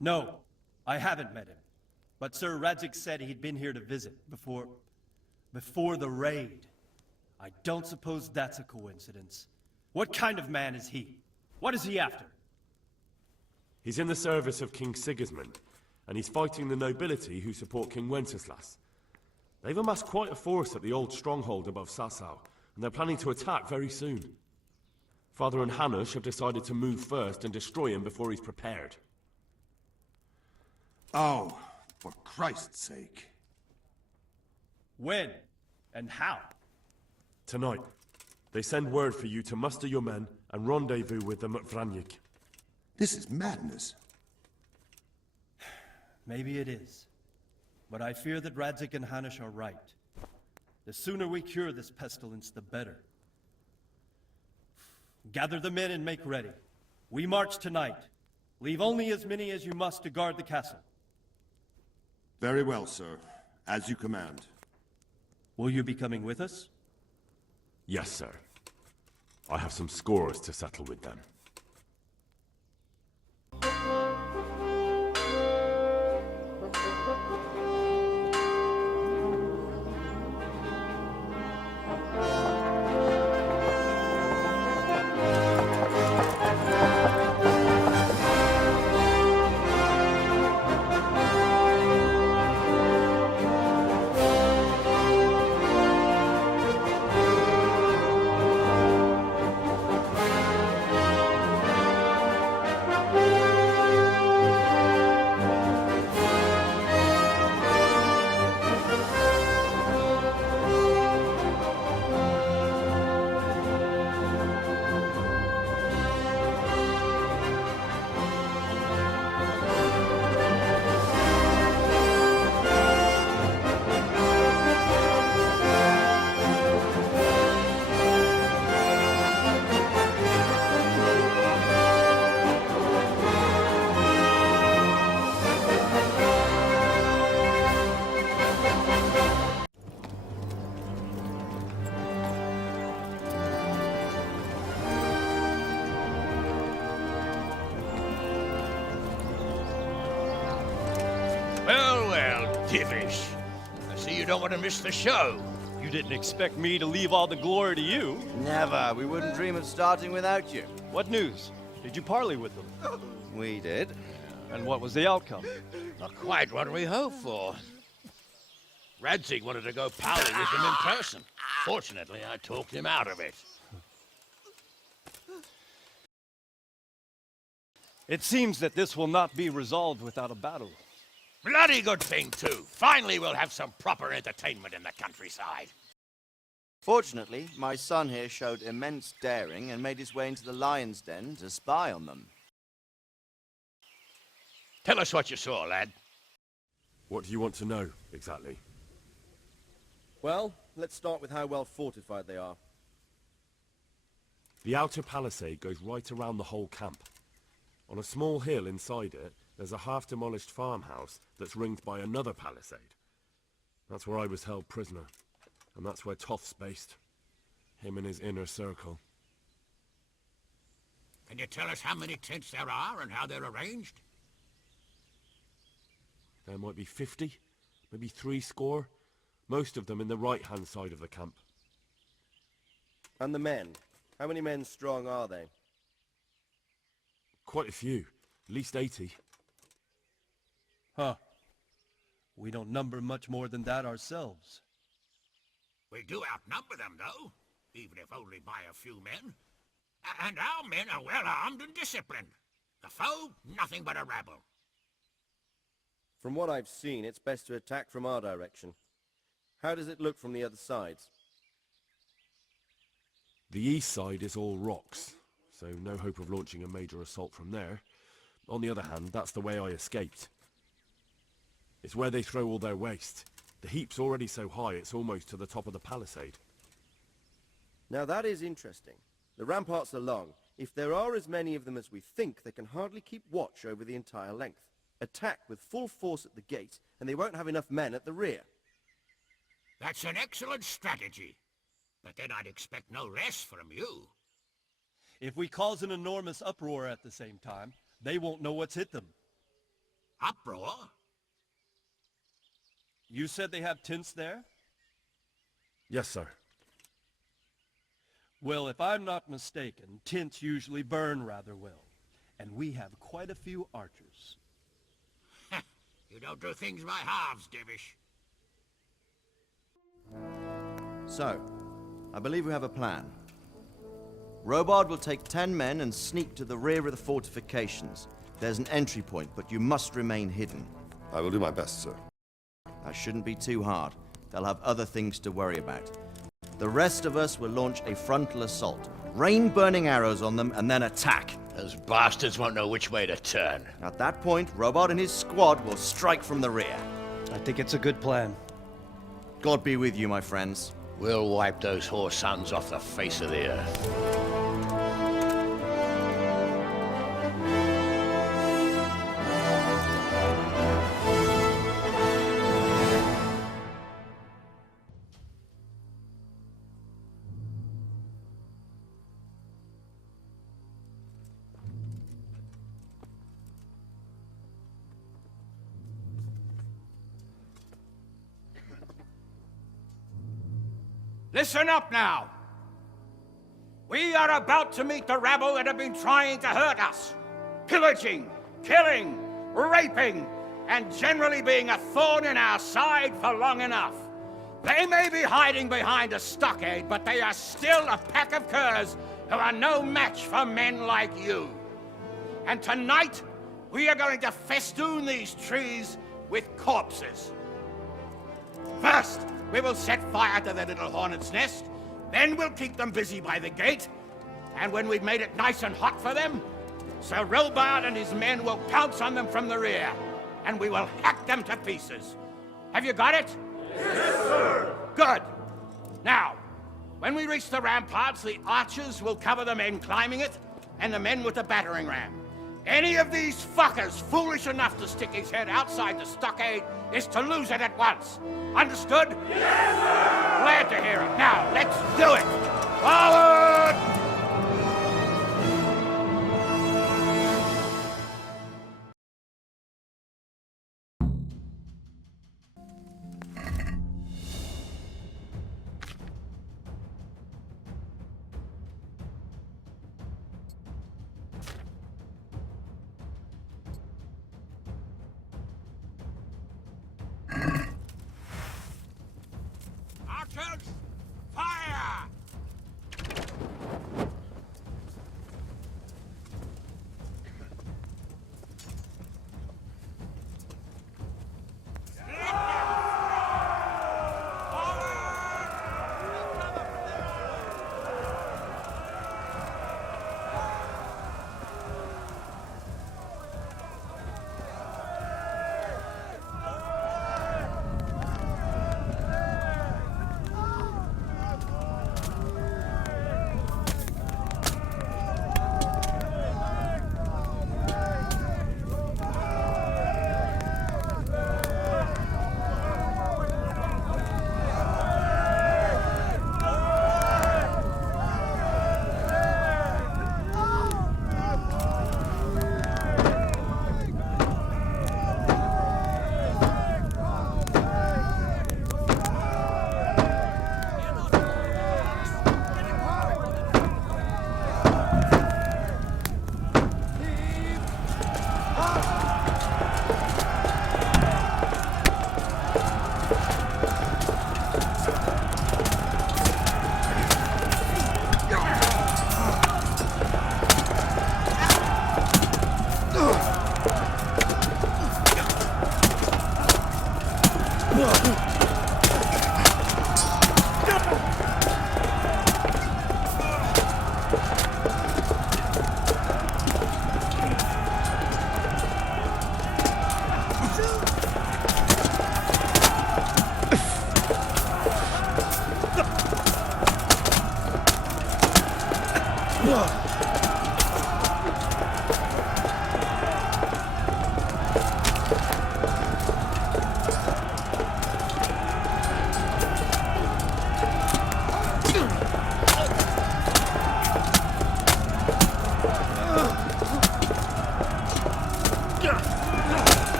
No, I haven't met him. But Sir Radzig said he'd been here to visit before the raid. I don't suppose that's a coincidence. What kind of man is he? What is he after? He's in the service of King Sigismund, and he's fighting the nobility who support King Wenceslas. They've amassed quite a force at the old stronghold above Sasau, and they're planning to attack very soon. Father and Hanish have decided to move first and destroy him before he's prepared. Oh, for Christ's sake. When? And how? Tonight. They send word for you to muster your men and rendezvous with them at Vranyik. This is madness. Maybe it is. But I fear that Radzig and Hanish are right. The sooner we cure this pestilence, the better. Gather the men and make ready. We march tonight. Leave only as many as you must to guard the castle. Very well, sir. As you command. Will you be coming with us? Yes, sir. I have some scores to settle with them. Well, well, Divish. I see you don't want to miss the show. You didn't expect me to leave all the glory to you. Never. We wouldn't dream of starting without you. What news? Did you parley with them? We did. And what was the outcome? Not quite what we hoped for. Radzig wanted to go pally with him in person. Fortunately, I talked him out of it. It seems that this will not be resolved without a battle. Bloody good thing, too. Finally, we'll have some proper entertainment in the countryside. Fortunately, my son here showed immense daring and made his way into the lion's den to spy on them. Tell us what you saw, lad. What do you want to know, exactly? Well, let's start with how well fortified they are. The outer palisade goes right around the whole camp. On a small hill inside it, there's a half-demolished farmhouse that's ringed by another palisade. That's where I was held prisoner, and that's where Toth's based. Him and his inner circle. Can you tell us how many tents there are and how they're arranged? There might be 50, maybe 70. Most of them in the right-hand side of the camp. And the men? How many men strong are they? Quite a few. At least 80. Huh. We don't number much more than that ourselves. We do outnumber them, though, even if only by a few men. And our men are well armed and disciplined. The foe, nothing but a rabble. From what I've seen, it's best to attack from our direction. How does it look from the other sides? The east side is all rocks, so no hope of launching a major assault from there. On the other hand, that's the way I escaped. It's where they throw all their waste. The heap's already so high it's almost to the top of the palisade. Now that is interesting. The ramparts are long. If there are as many of them as we think, they can hardly keep watch over the entire length. Attack with full force at the gate, and they won't have enough men at the rear. That's an excellent strategy. But then I'd expect no less from you. If we cause an enormous uproar at the same time, they won't know what's hit them. Uproar? You said they have tents there? Yes, sir. Well, if I'm not mistaken, tents usually burn rather well. And we have quite a few archers. You don't do things by halves, Divish. So, I believe we have a plan. Robard will take 10 men and sneak to the rear of the fortifications. There's an entry point, but you must remain hidden. I will do my best, sir. That shouldn't be too hard. They'll have other things to worry about. The rest of us will launch a frontal assault, rain burning arrows on them, and then attack. Those bastards won't know which way to turn. At that point, Robard and his squad will strike from the rear. I think it's a good plan. God be with you, my friends. We'll wipe those whore sons off the face of the earth. Listen up now. We are about to meet the rabble that have been trying to hurt us. Pillaging, killing, raping, and generally being a thorn in our side for long enough. They may be hiding behind a stockade, but they are still a pack of curs who are no match for men like you. And tonight, we are going to festoon these trees with corpses. First, we will set fire to their little hornet's nest. Then we'll keep them busy by the gate. And when we've made it nice and hot for them, Sir Robard and his men will pounce on them from the rear. And we will hack them to pieces. Have you got it? Yes, sir! Good. Now, when we reach the ramparts, the archers will cover the men climbing it, and the men with the battering ram. Any of these fuckers foolish enough to stick his head outside the stockade is to lose it at once. Understood? Yes, sir! Glad to hear it. Now, let's do it! Forward!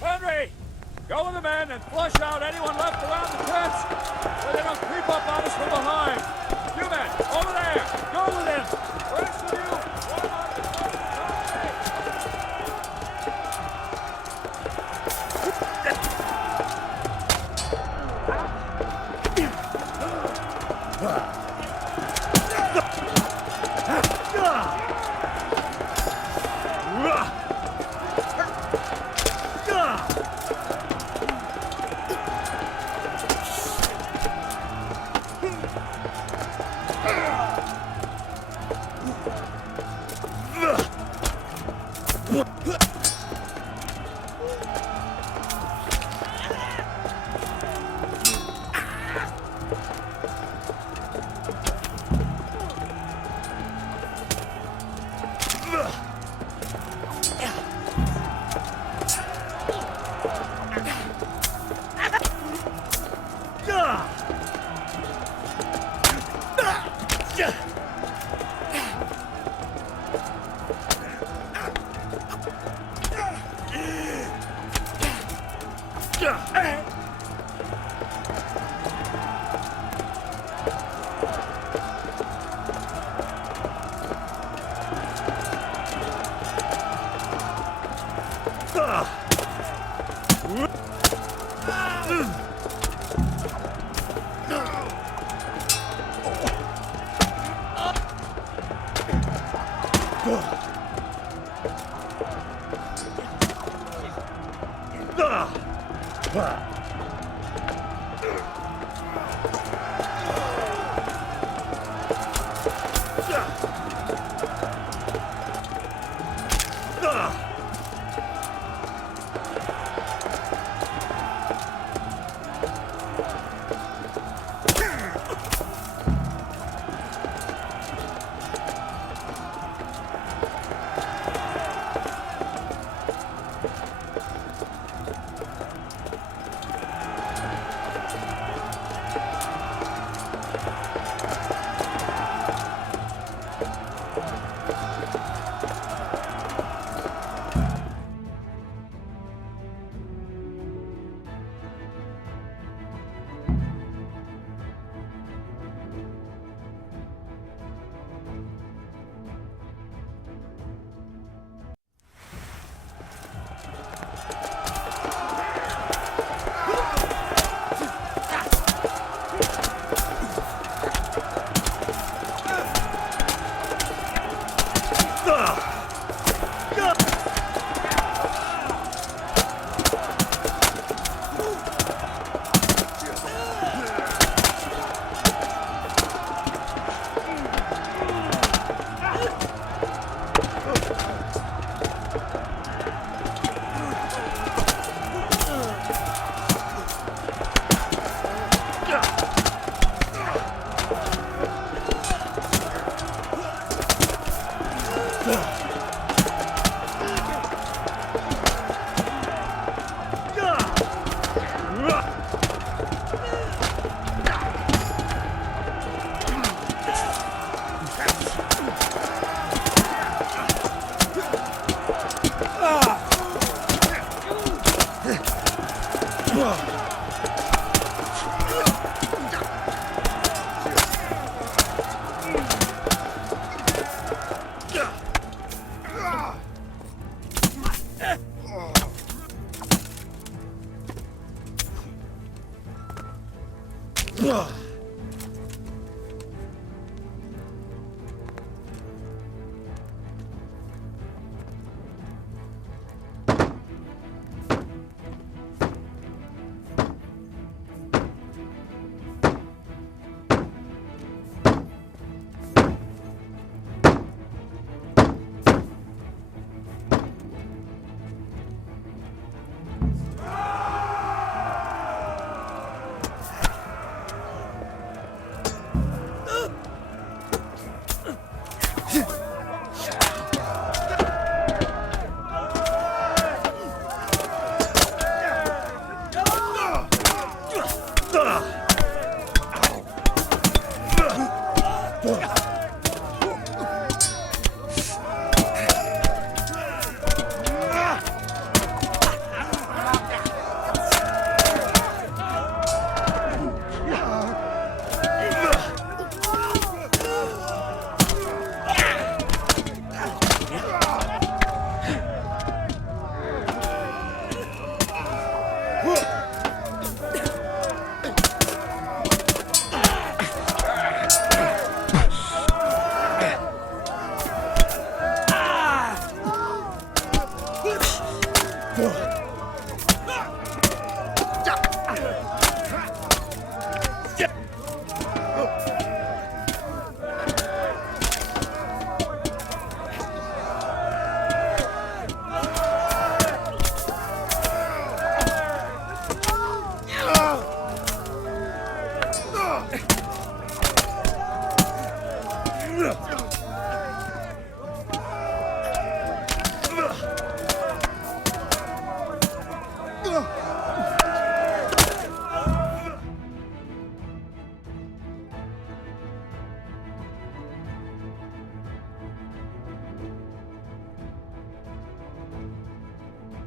Henry! Go with the men and flush out anyone left around the tents so they don't creep up on us from behind. You men, over there! Go with him! The rest of you, form out the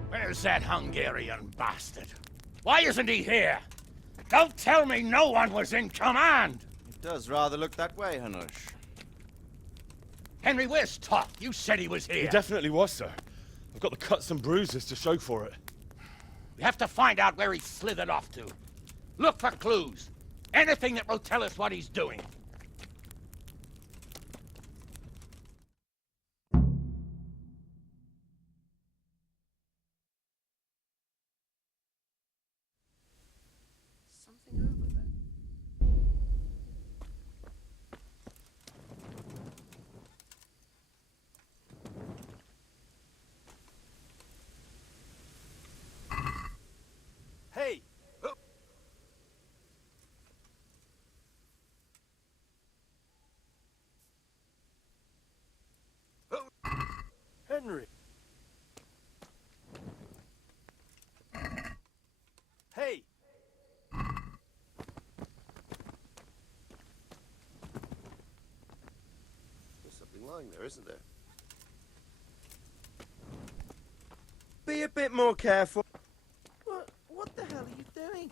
Where's that Hungarian bastard? Why isn't he here? Don't tell me no one was in command! It does rather look that way, Hanush. Henry, where's Toth? You said he was here. He definitely was, sir. I've got the cuts and bruises to show for it. We have to find out where he slithered off to. Look for clues. Anything that will tell us what he's doing. Hey! Henry! Hey! There's something lying there, isn't there? Be a bit more careful. What the hell are you doing?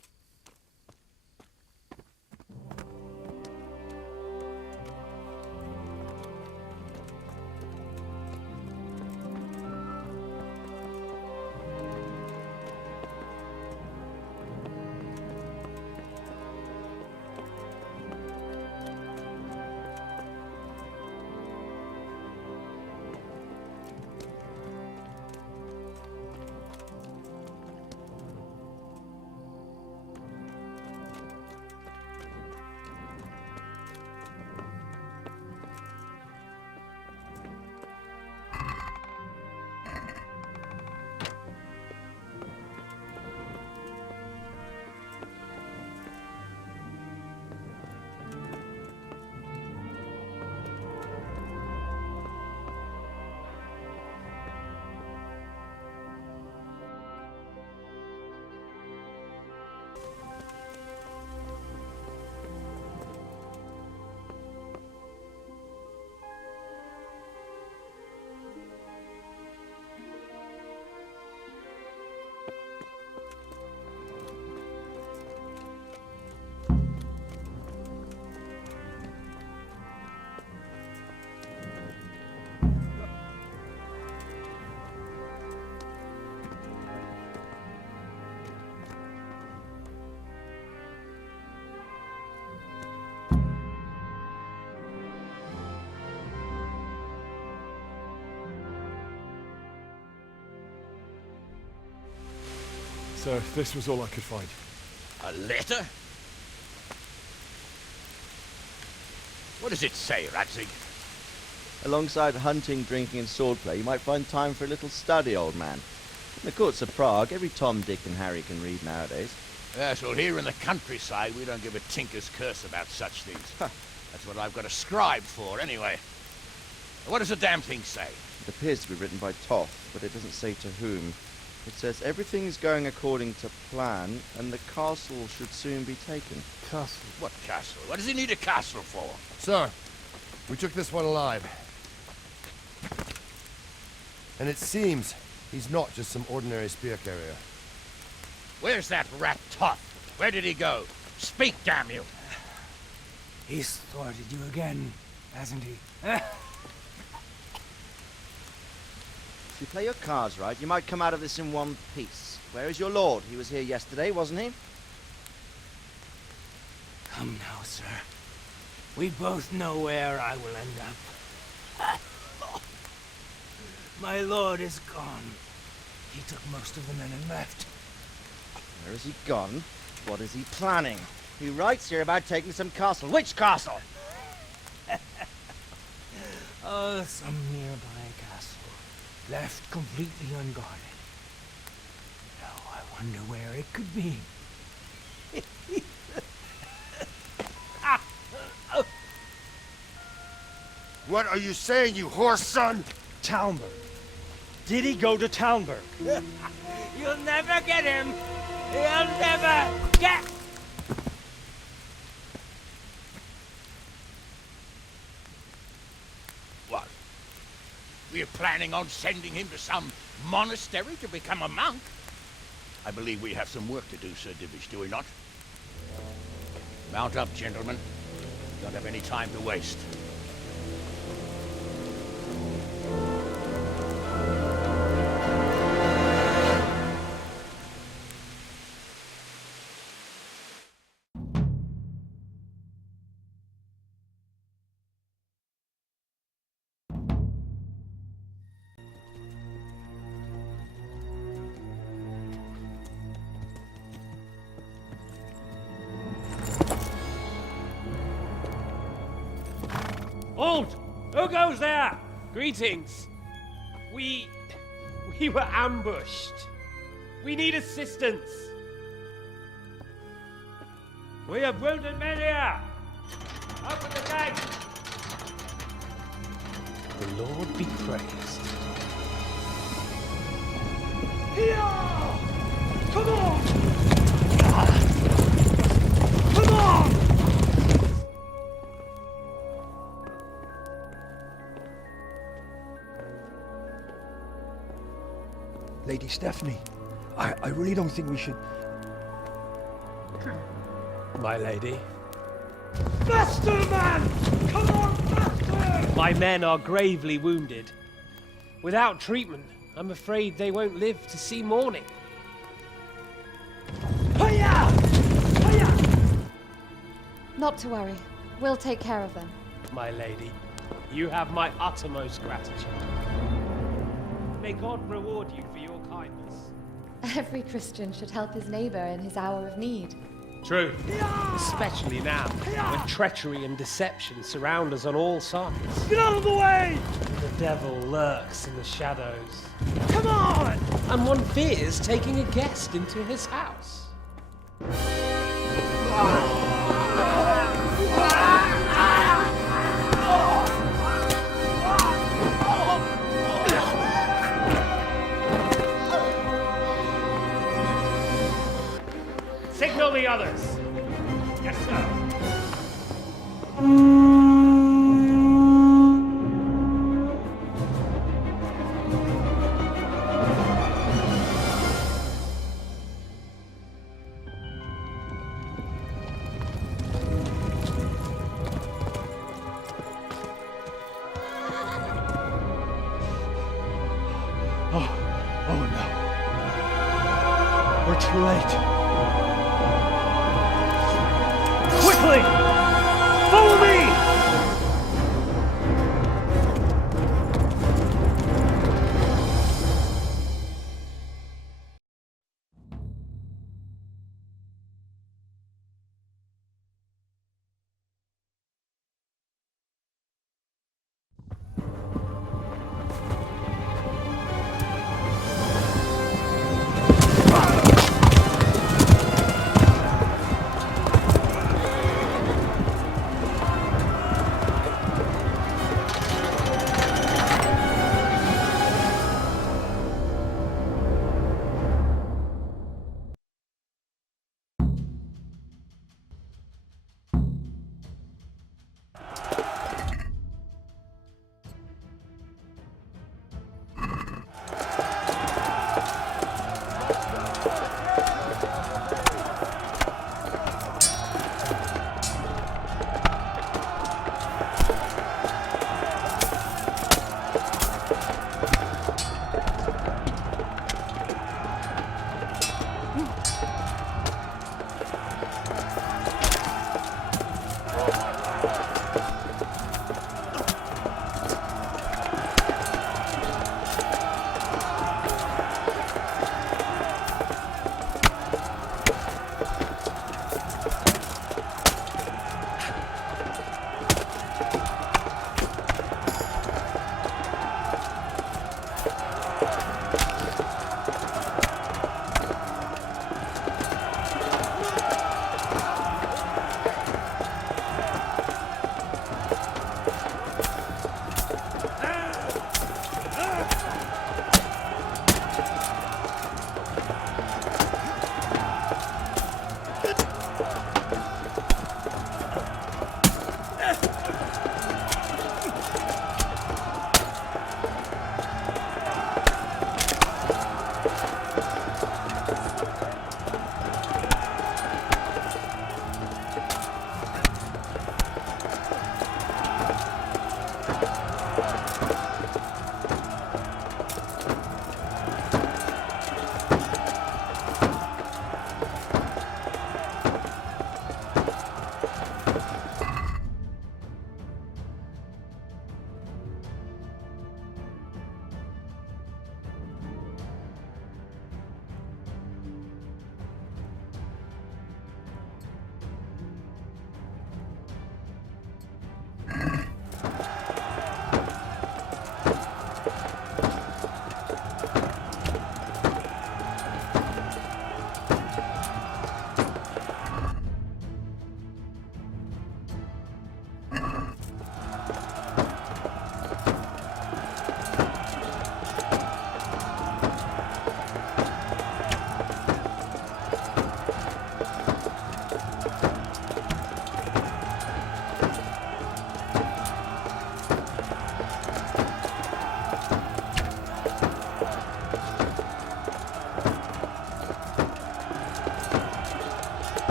Sir, this was all I could find. A letter? What does it say, Radzig? Alongside hunting, drinking, and swordplay, you might find time for a little study, old man. In the courts of Prague, every Tom, Dick, and Harry can read nowadays. Yes, well, here in the countryside, we don't give a tinker's curse about such things. That's what I've got a scribe for, anyway. What does the damn thing say? It appears to be written by Toth, but it doesn't say to whom. It says everything's going according to plan, and the castle should soon be taken. Castle? What castle? What does he need a castle for? Sir, we took this one alive. And it seems he's not just some ordinary spear carrier. Where's that rat Toth? Where did he go? Speak, damn you! He's thwarted you again, hasn't he? If you play your cards right, you might come out of this in one piece. Where is your lord? He was here yesterday, wasn't he? Come now, sir. We both know where I will end up. My lord is gone. He took most of the men and left. Where has he gone? What is he planning? He writes here about taking some castle. Which castle? Oh, some nearby castle. Left completely unguarded. Now I wonder where it could be. What are you saying, you horse son? Talmberg. Did he go to Talmberg? You'll never get him! You'll never get... What? We're planning on sending him to some monastery to become a monk? I believe we have some work to do, Sir Divish, do we not? Mount up, gentlemen. Don't have any time to waste. Halt! Who goes there? Greetings. We were ambushed. We need assistance. We have wounded men here. Open the gate. The Lord be praised. Here! Come on! Come on! Lady Stephanie, I really don't think we should... My lady. Faster, man! Come on, faster! My men are gravely wounded. Without treatment, I'm afraid they won't live to see morning. Hiya! Hiya! Not to worry. We'll take care of them. My lady, you have my uttermost gratitude. May God reward you for your kindness. Every Christian should help his neighbor in his hour of need. True. Especially now, when treachery and deception surround us on all sides. Get out of the way! The devil lurks in the shadows. Come on! And one fears taking a guest into his house. Signal the others. Yes, sir. Oh no. We're too late. Quickly! Follow me!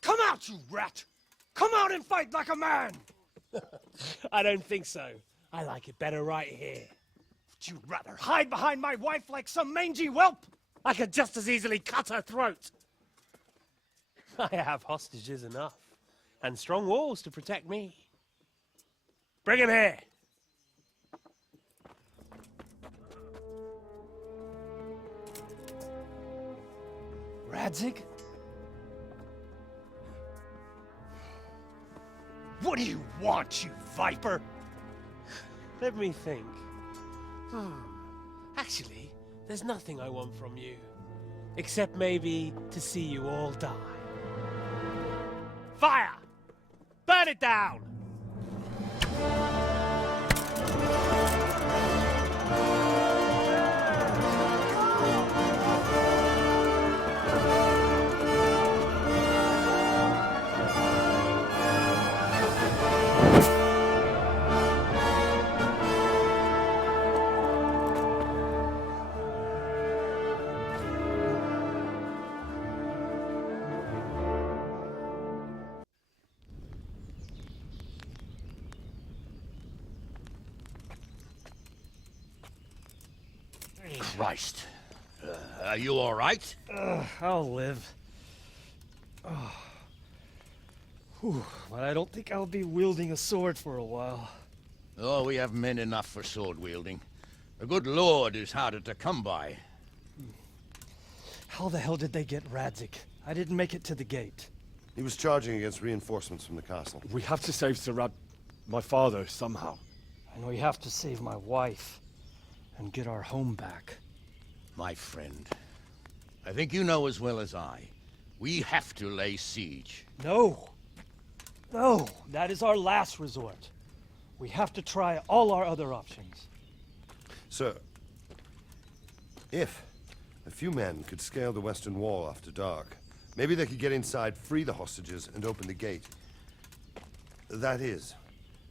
Come out, you rat! Come out and fight like a man! I don't think so. I like it better right here. Would you rather hide behind my wife like some mangy whelp? I could just as easily cut her throat. I have hostages enough, and strong walls to protect me. Bring him here. Radzig? What do you want, you viper? Let me think. Actually, there's nothing I want from you. Except maybe to see you all die. Fire! Burn it down! Christ. Are you all right? I'll live. Oh. Whew. But I don't think I'll be wielding a sword for a while. Oh, we have men enough for sword wielding. The good Lord is harder to come by. How the hell did they get Radzig? I didn't make it to the gate. He was charging against reinforcements from the castle. We have to save my father, somehow. And we have to save my wife and get our home back. My friend, I think you know as well as I. We have to lay siege. No. No, that is our last resort. We have to try all our other options. Sir, if a few men could scale the western wall after dark, maybe they could get inside, free the hostages, and open the gate. That is,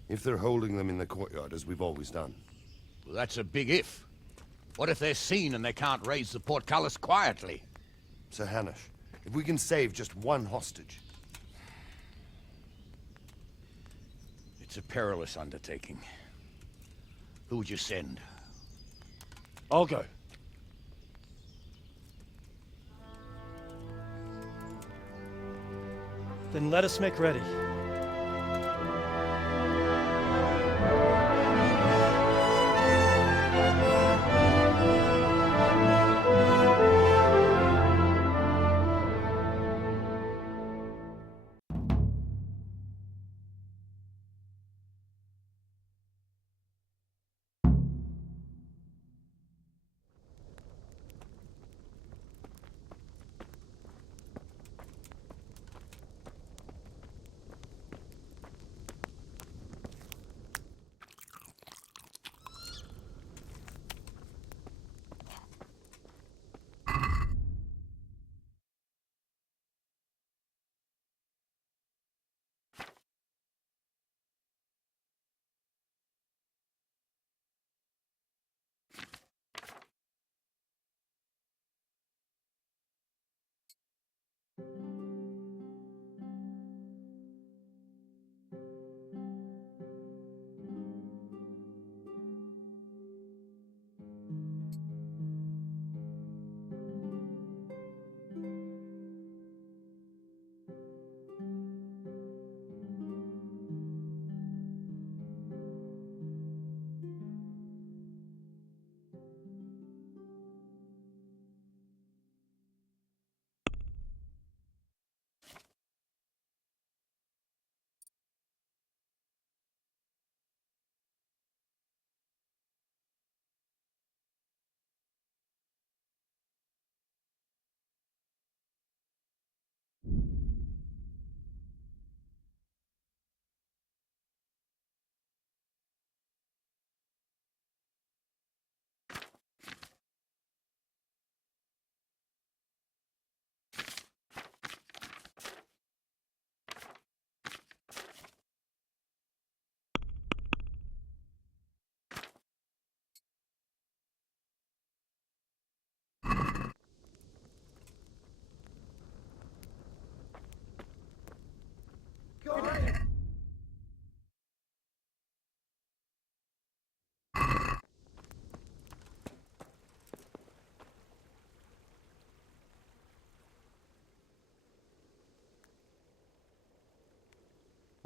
if they're holding them in the courtyard, as we've always done. Well, that's a big if. What if they're seen and they can't raise the portcullis quietly? Sir Hanush, if we can save just one hostage... It's a perilous undertaking. Who would you send? I'll go. Then let us make ready.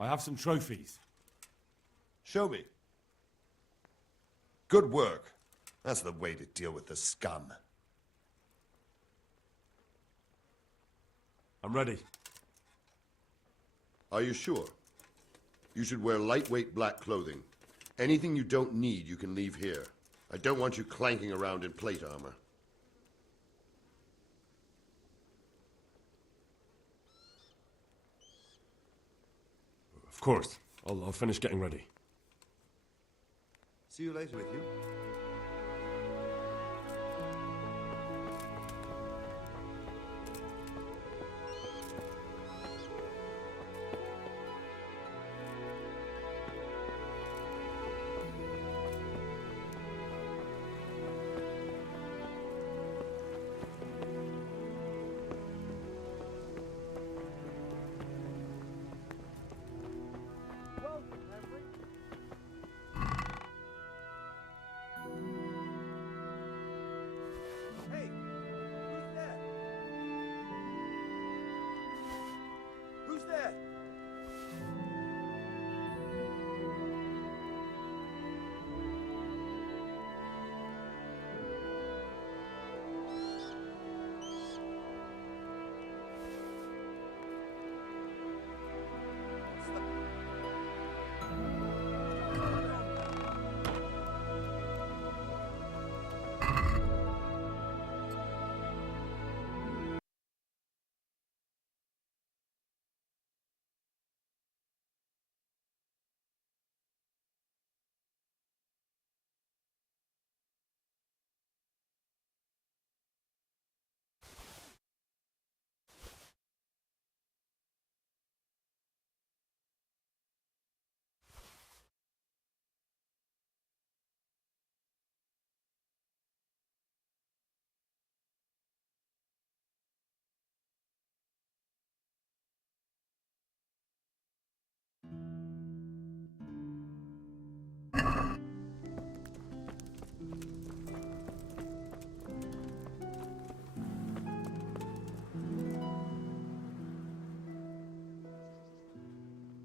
I have some trophies. Show me. Good work. That's the way to deal with the scum. I'm ready. Are you sure? You should wear lightweight black clothing. Anything you don't need, you can leave here. I don't want you clanking around in plate armor. Of course. I'll finish getting ready. See you later with you. Hey, who's there? Who's there?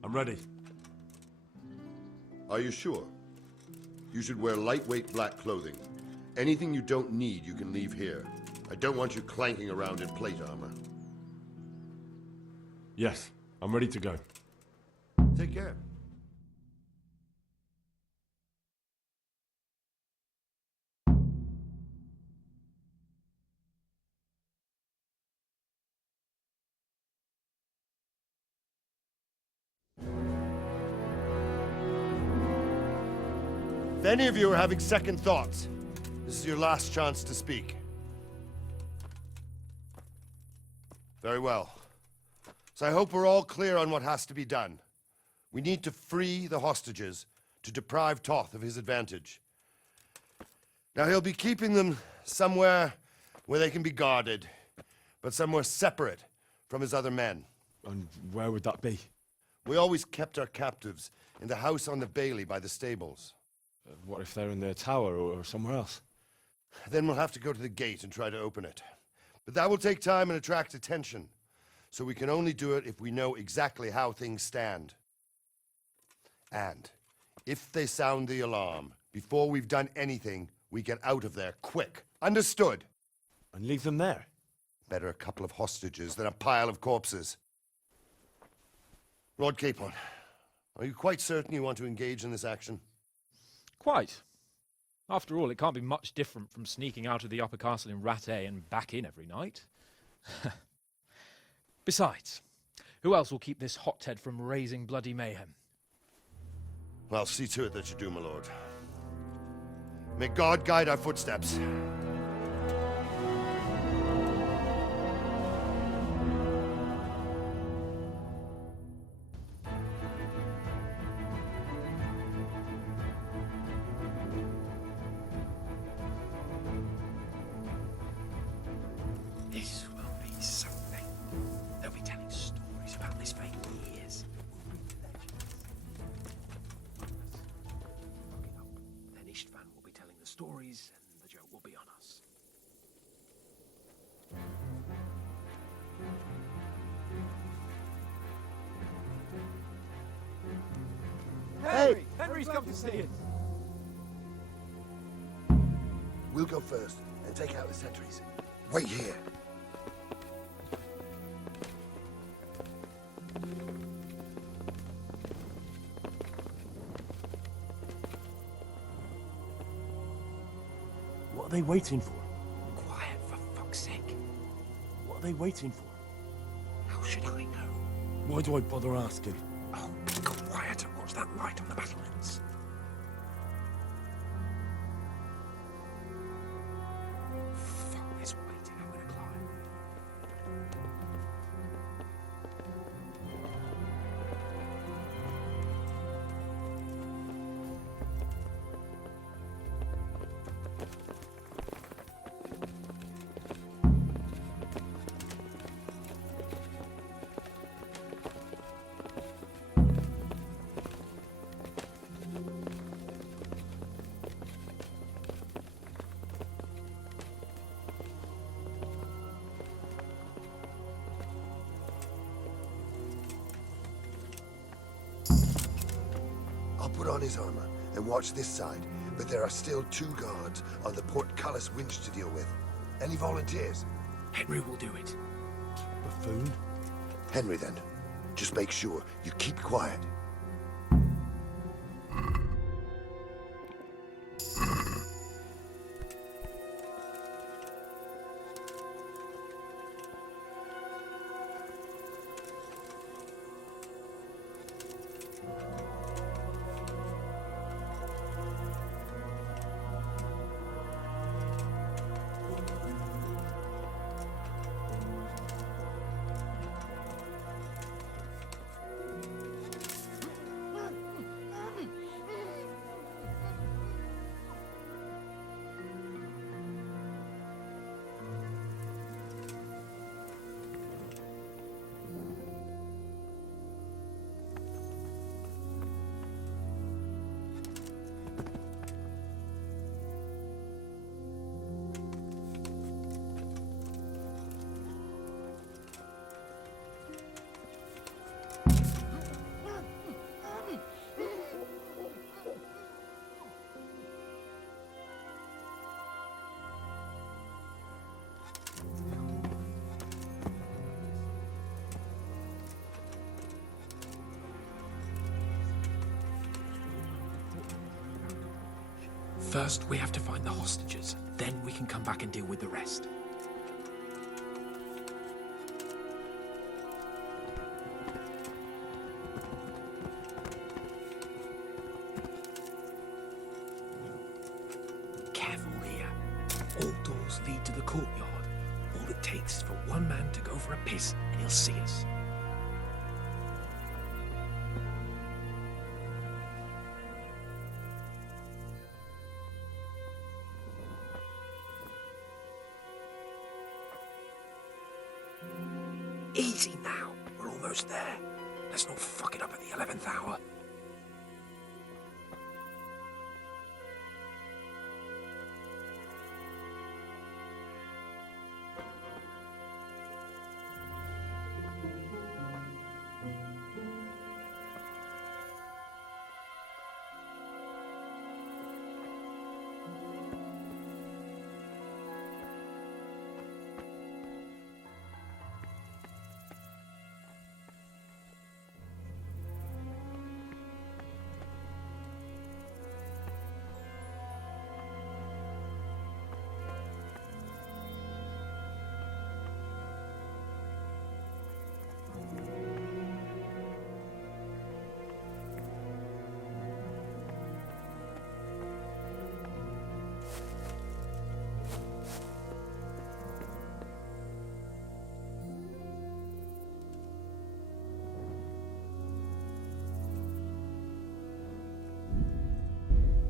I'm ready. Are you sure? You should wear lightweight black clothing. Anything you don't need, you can leave here. I don't want you clanking around in plate armor. Yes, I'm ready to go. Take care. If any of you are having second thoughts, this is your last chance to speak. Very well. So I hope we're all clear on what has to be done. We need to free the hostages to deprive Toth of his advantage. Now he'll be keeping them somewhere where they can be guarded, but somewhere separate from his other men. And where would that be? We always kept our captives in the house on the Bailey by the stables. What if they're in their tower or somewhere else? Then we'll have to go to the gate and try to open it. But that will take time and attract attention. So we can only do it if we know exactly how things stand. And if they sound the alarm, before we've done anything, we get out of there quick. Understood? And leave them there? Better a couple of hostages than a pile of corpses. Lord Capon, are you quite certain you want to engage in this action? Quite. After all, it can't be much different from sneaking out of the upper castle in Rattay and back in every night. Besides, who else will keep this hothead from raising bloody mayhem? I'll see to it that you do, my lord. May God guide our footsteps. This will be something. They'll be telling stories about this for years. Then Istvan will be telling the stories, and the joke will be on us. Henry! Henry's come to see us. We'll go first and take out the sentries. Wait here. What are they waiting for? Quiet, for fuck's sake. What are they waiting for? How should I know? Why do I bother asking? Oh, be quiet and watch that light on the battlements. Fuck this waiting, I'm gonna climb. I'll put on his armor and watch this side, but there are still 2 guards on the portcullis winch to deal with. Any volunteers? Henry will do it. Buffoon? Henry, then. Just make sure you keep quiet. First, we have to find the hostages. Then we can come back and deal with the rest. Careful here. All doors lead to the courtyard. All it takes is for one man to go for a piss and he'll see us. Easy now. We're almost there. Let's not fuck it up at the 11th hour.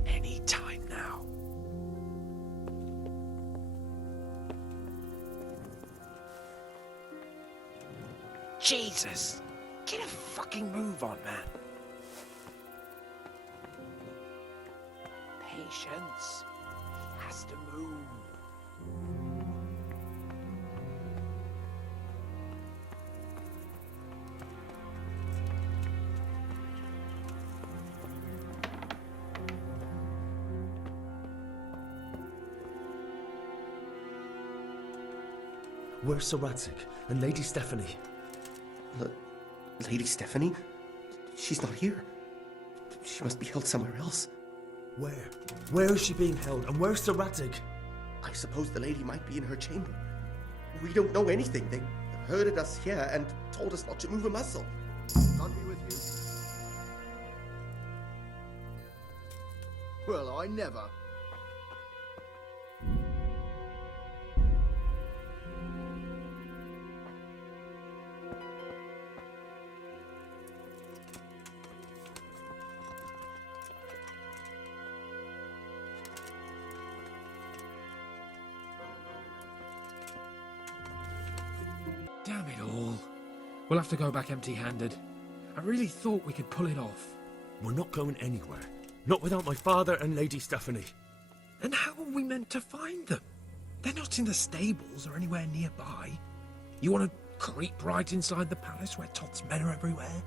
Any time now. Jesus! Get a fucking move on, man. Patience. He has to move. Where's Sir Radzik and Lady Stephanie? Lady Stephanie? She's not here. She must be held somewhere else. Where? Where is she being held, and where's Sir Radzik? I suppose the lady might be in her chamber. We don't know anything. They herded us here and told us not to move a muscle. God be with you. Well, I never. Damn it all. We'll have to go back empty-handed. I really thought we could pull it off. We're not going anywhere. Not without my father and Lady Stephanie. And how are we meant to find them? They're not in the stables or anywhere nearby. You want to creep right inside the palace where Toth's men are everywhere?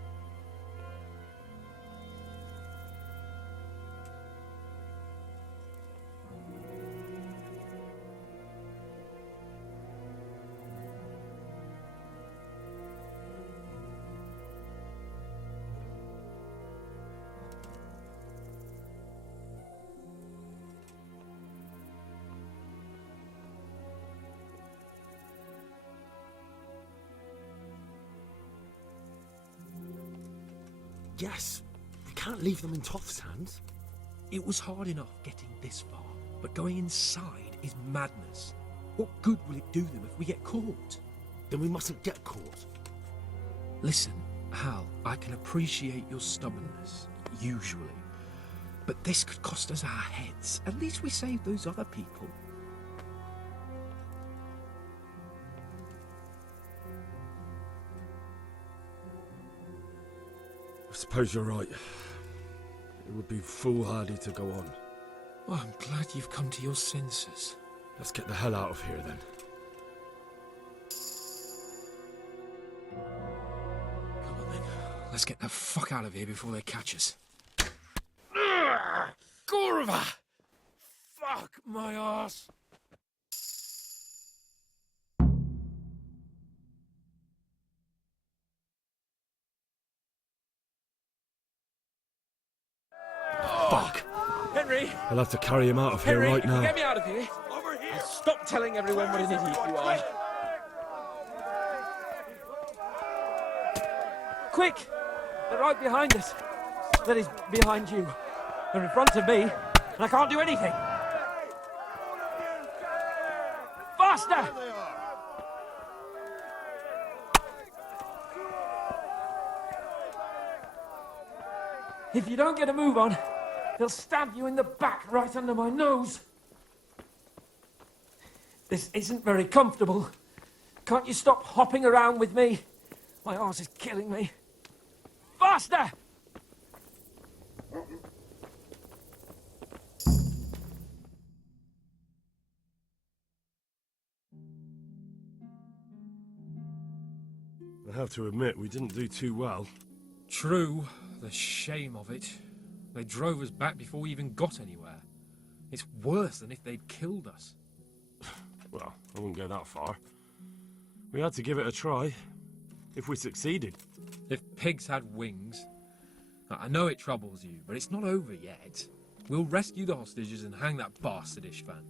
Yes, we can't leave them in Toth's hands. It was hard enough getting this far, but going inside is madness. What good will it do them if we get caught? Then we mustn't get caught. Listen, Hal, I can appreciate your stubbornness, usually. But this could cost us our heads. At least we saved those other people. I suppose you're right. It would be foolhardy to go on. Well, I'm glad you've come to your senses. Let's get the hell out of here, then. Come on, then. Let's get the fuck out of here before they catch us. Kurva! Fuck my ass! Fuck! Henry! I'll have to carry him out of here Henry, right now. get me out of here! Over here! Stop telling everyone what an idiot you are. Quick! They're right behind us. That is, behind you. They're in front of me, and I can't do anything. Faster! If you don't get a move on, they'll stab you in the back right under my nose. This isn't very comfortable. Can't you stop hopping around with me? My arse is killing me. Faster! I have to admit, we didn't do too well. True. The shame of it. They drove us back before we even got anywhere. It's worse than if they'd killed us. Well, I wouldn't go that far. We had to give it a try. If we succeeded. If pigs had wings... I know it troubles you, but it's not over yet. We'll rescue the hostages and hang that bastard Ishvan.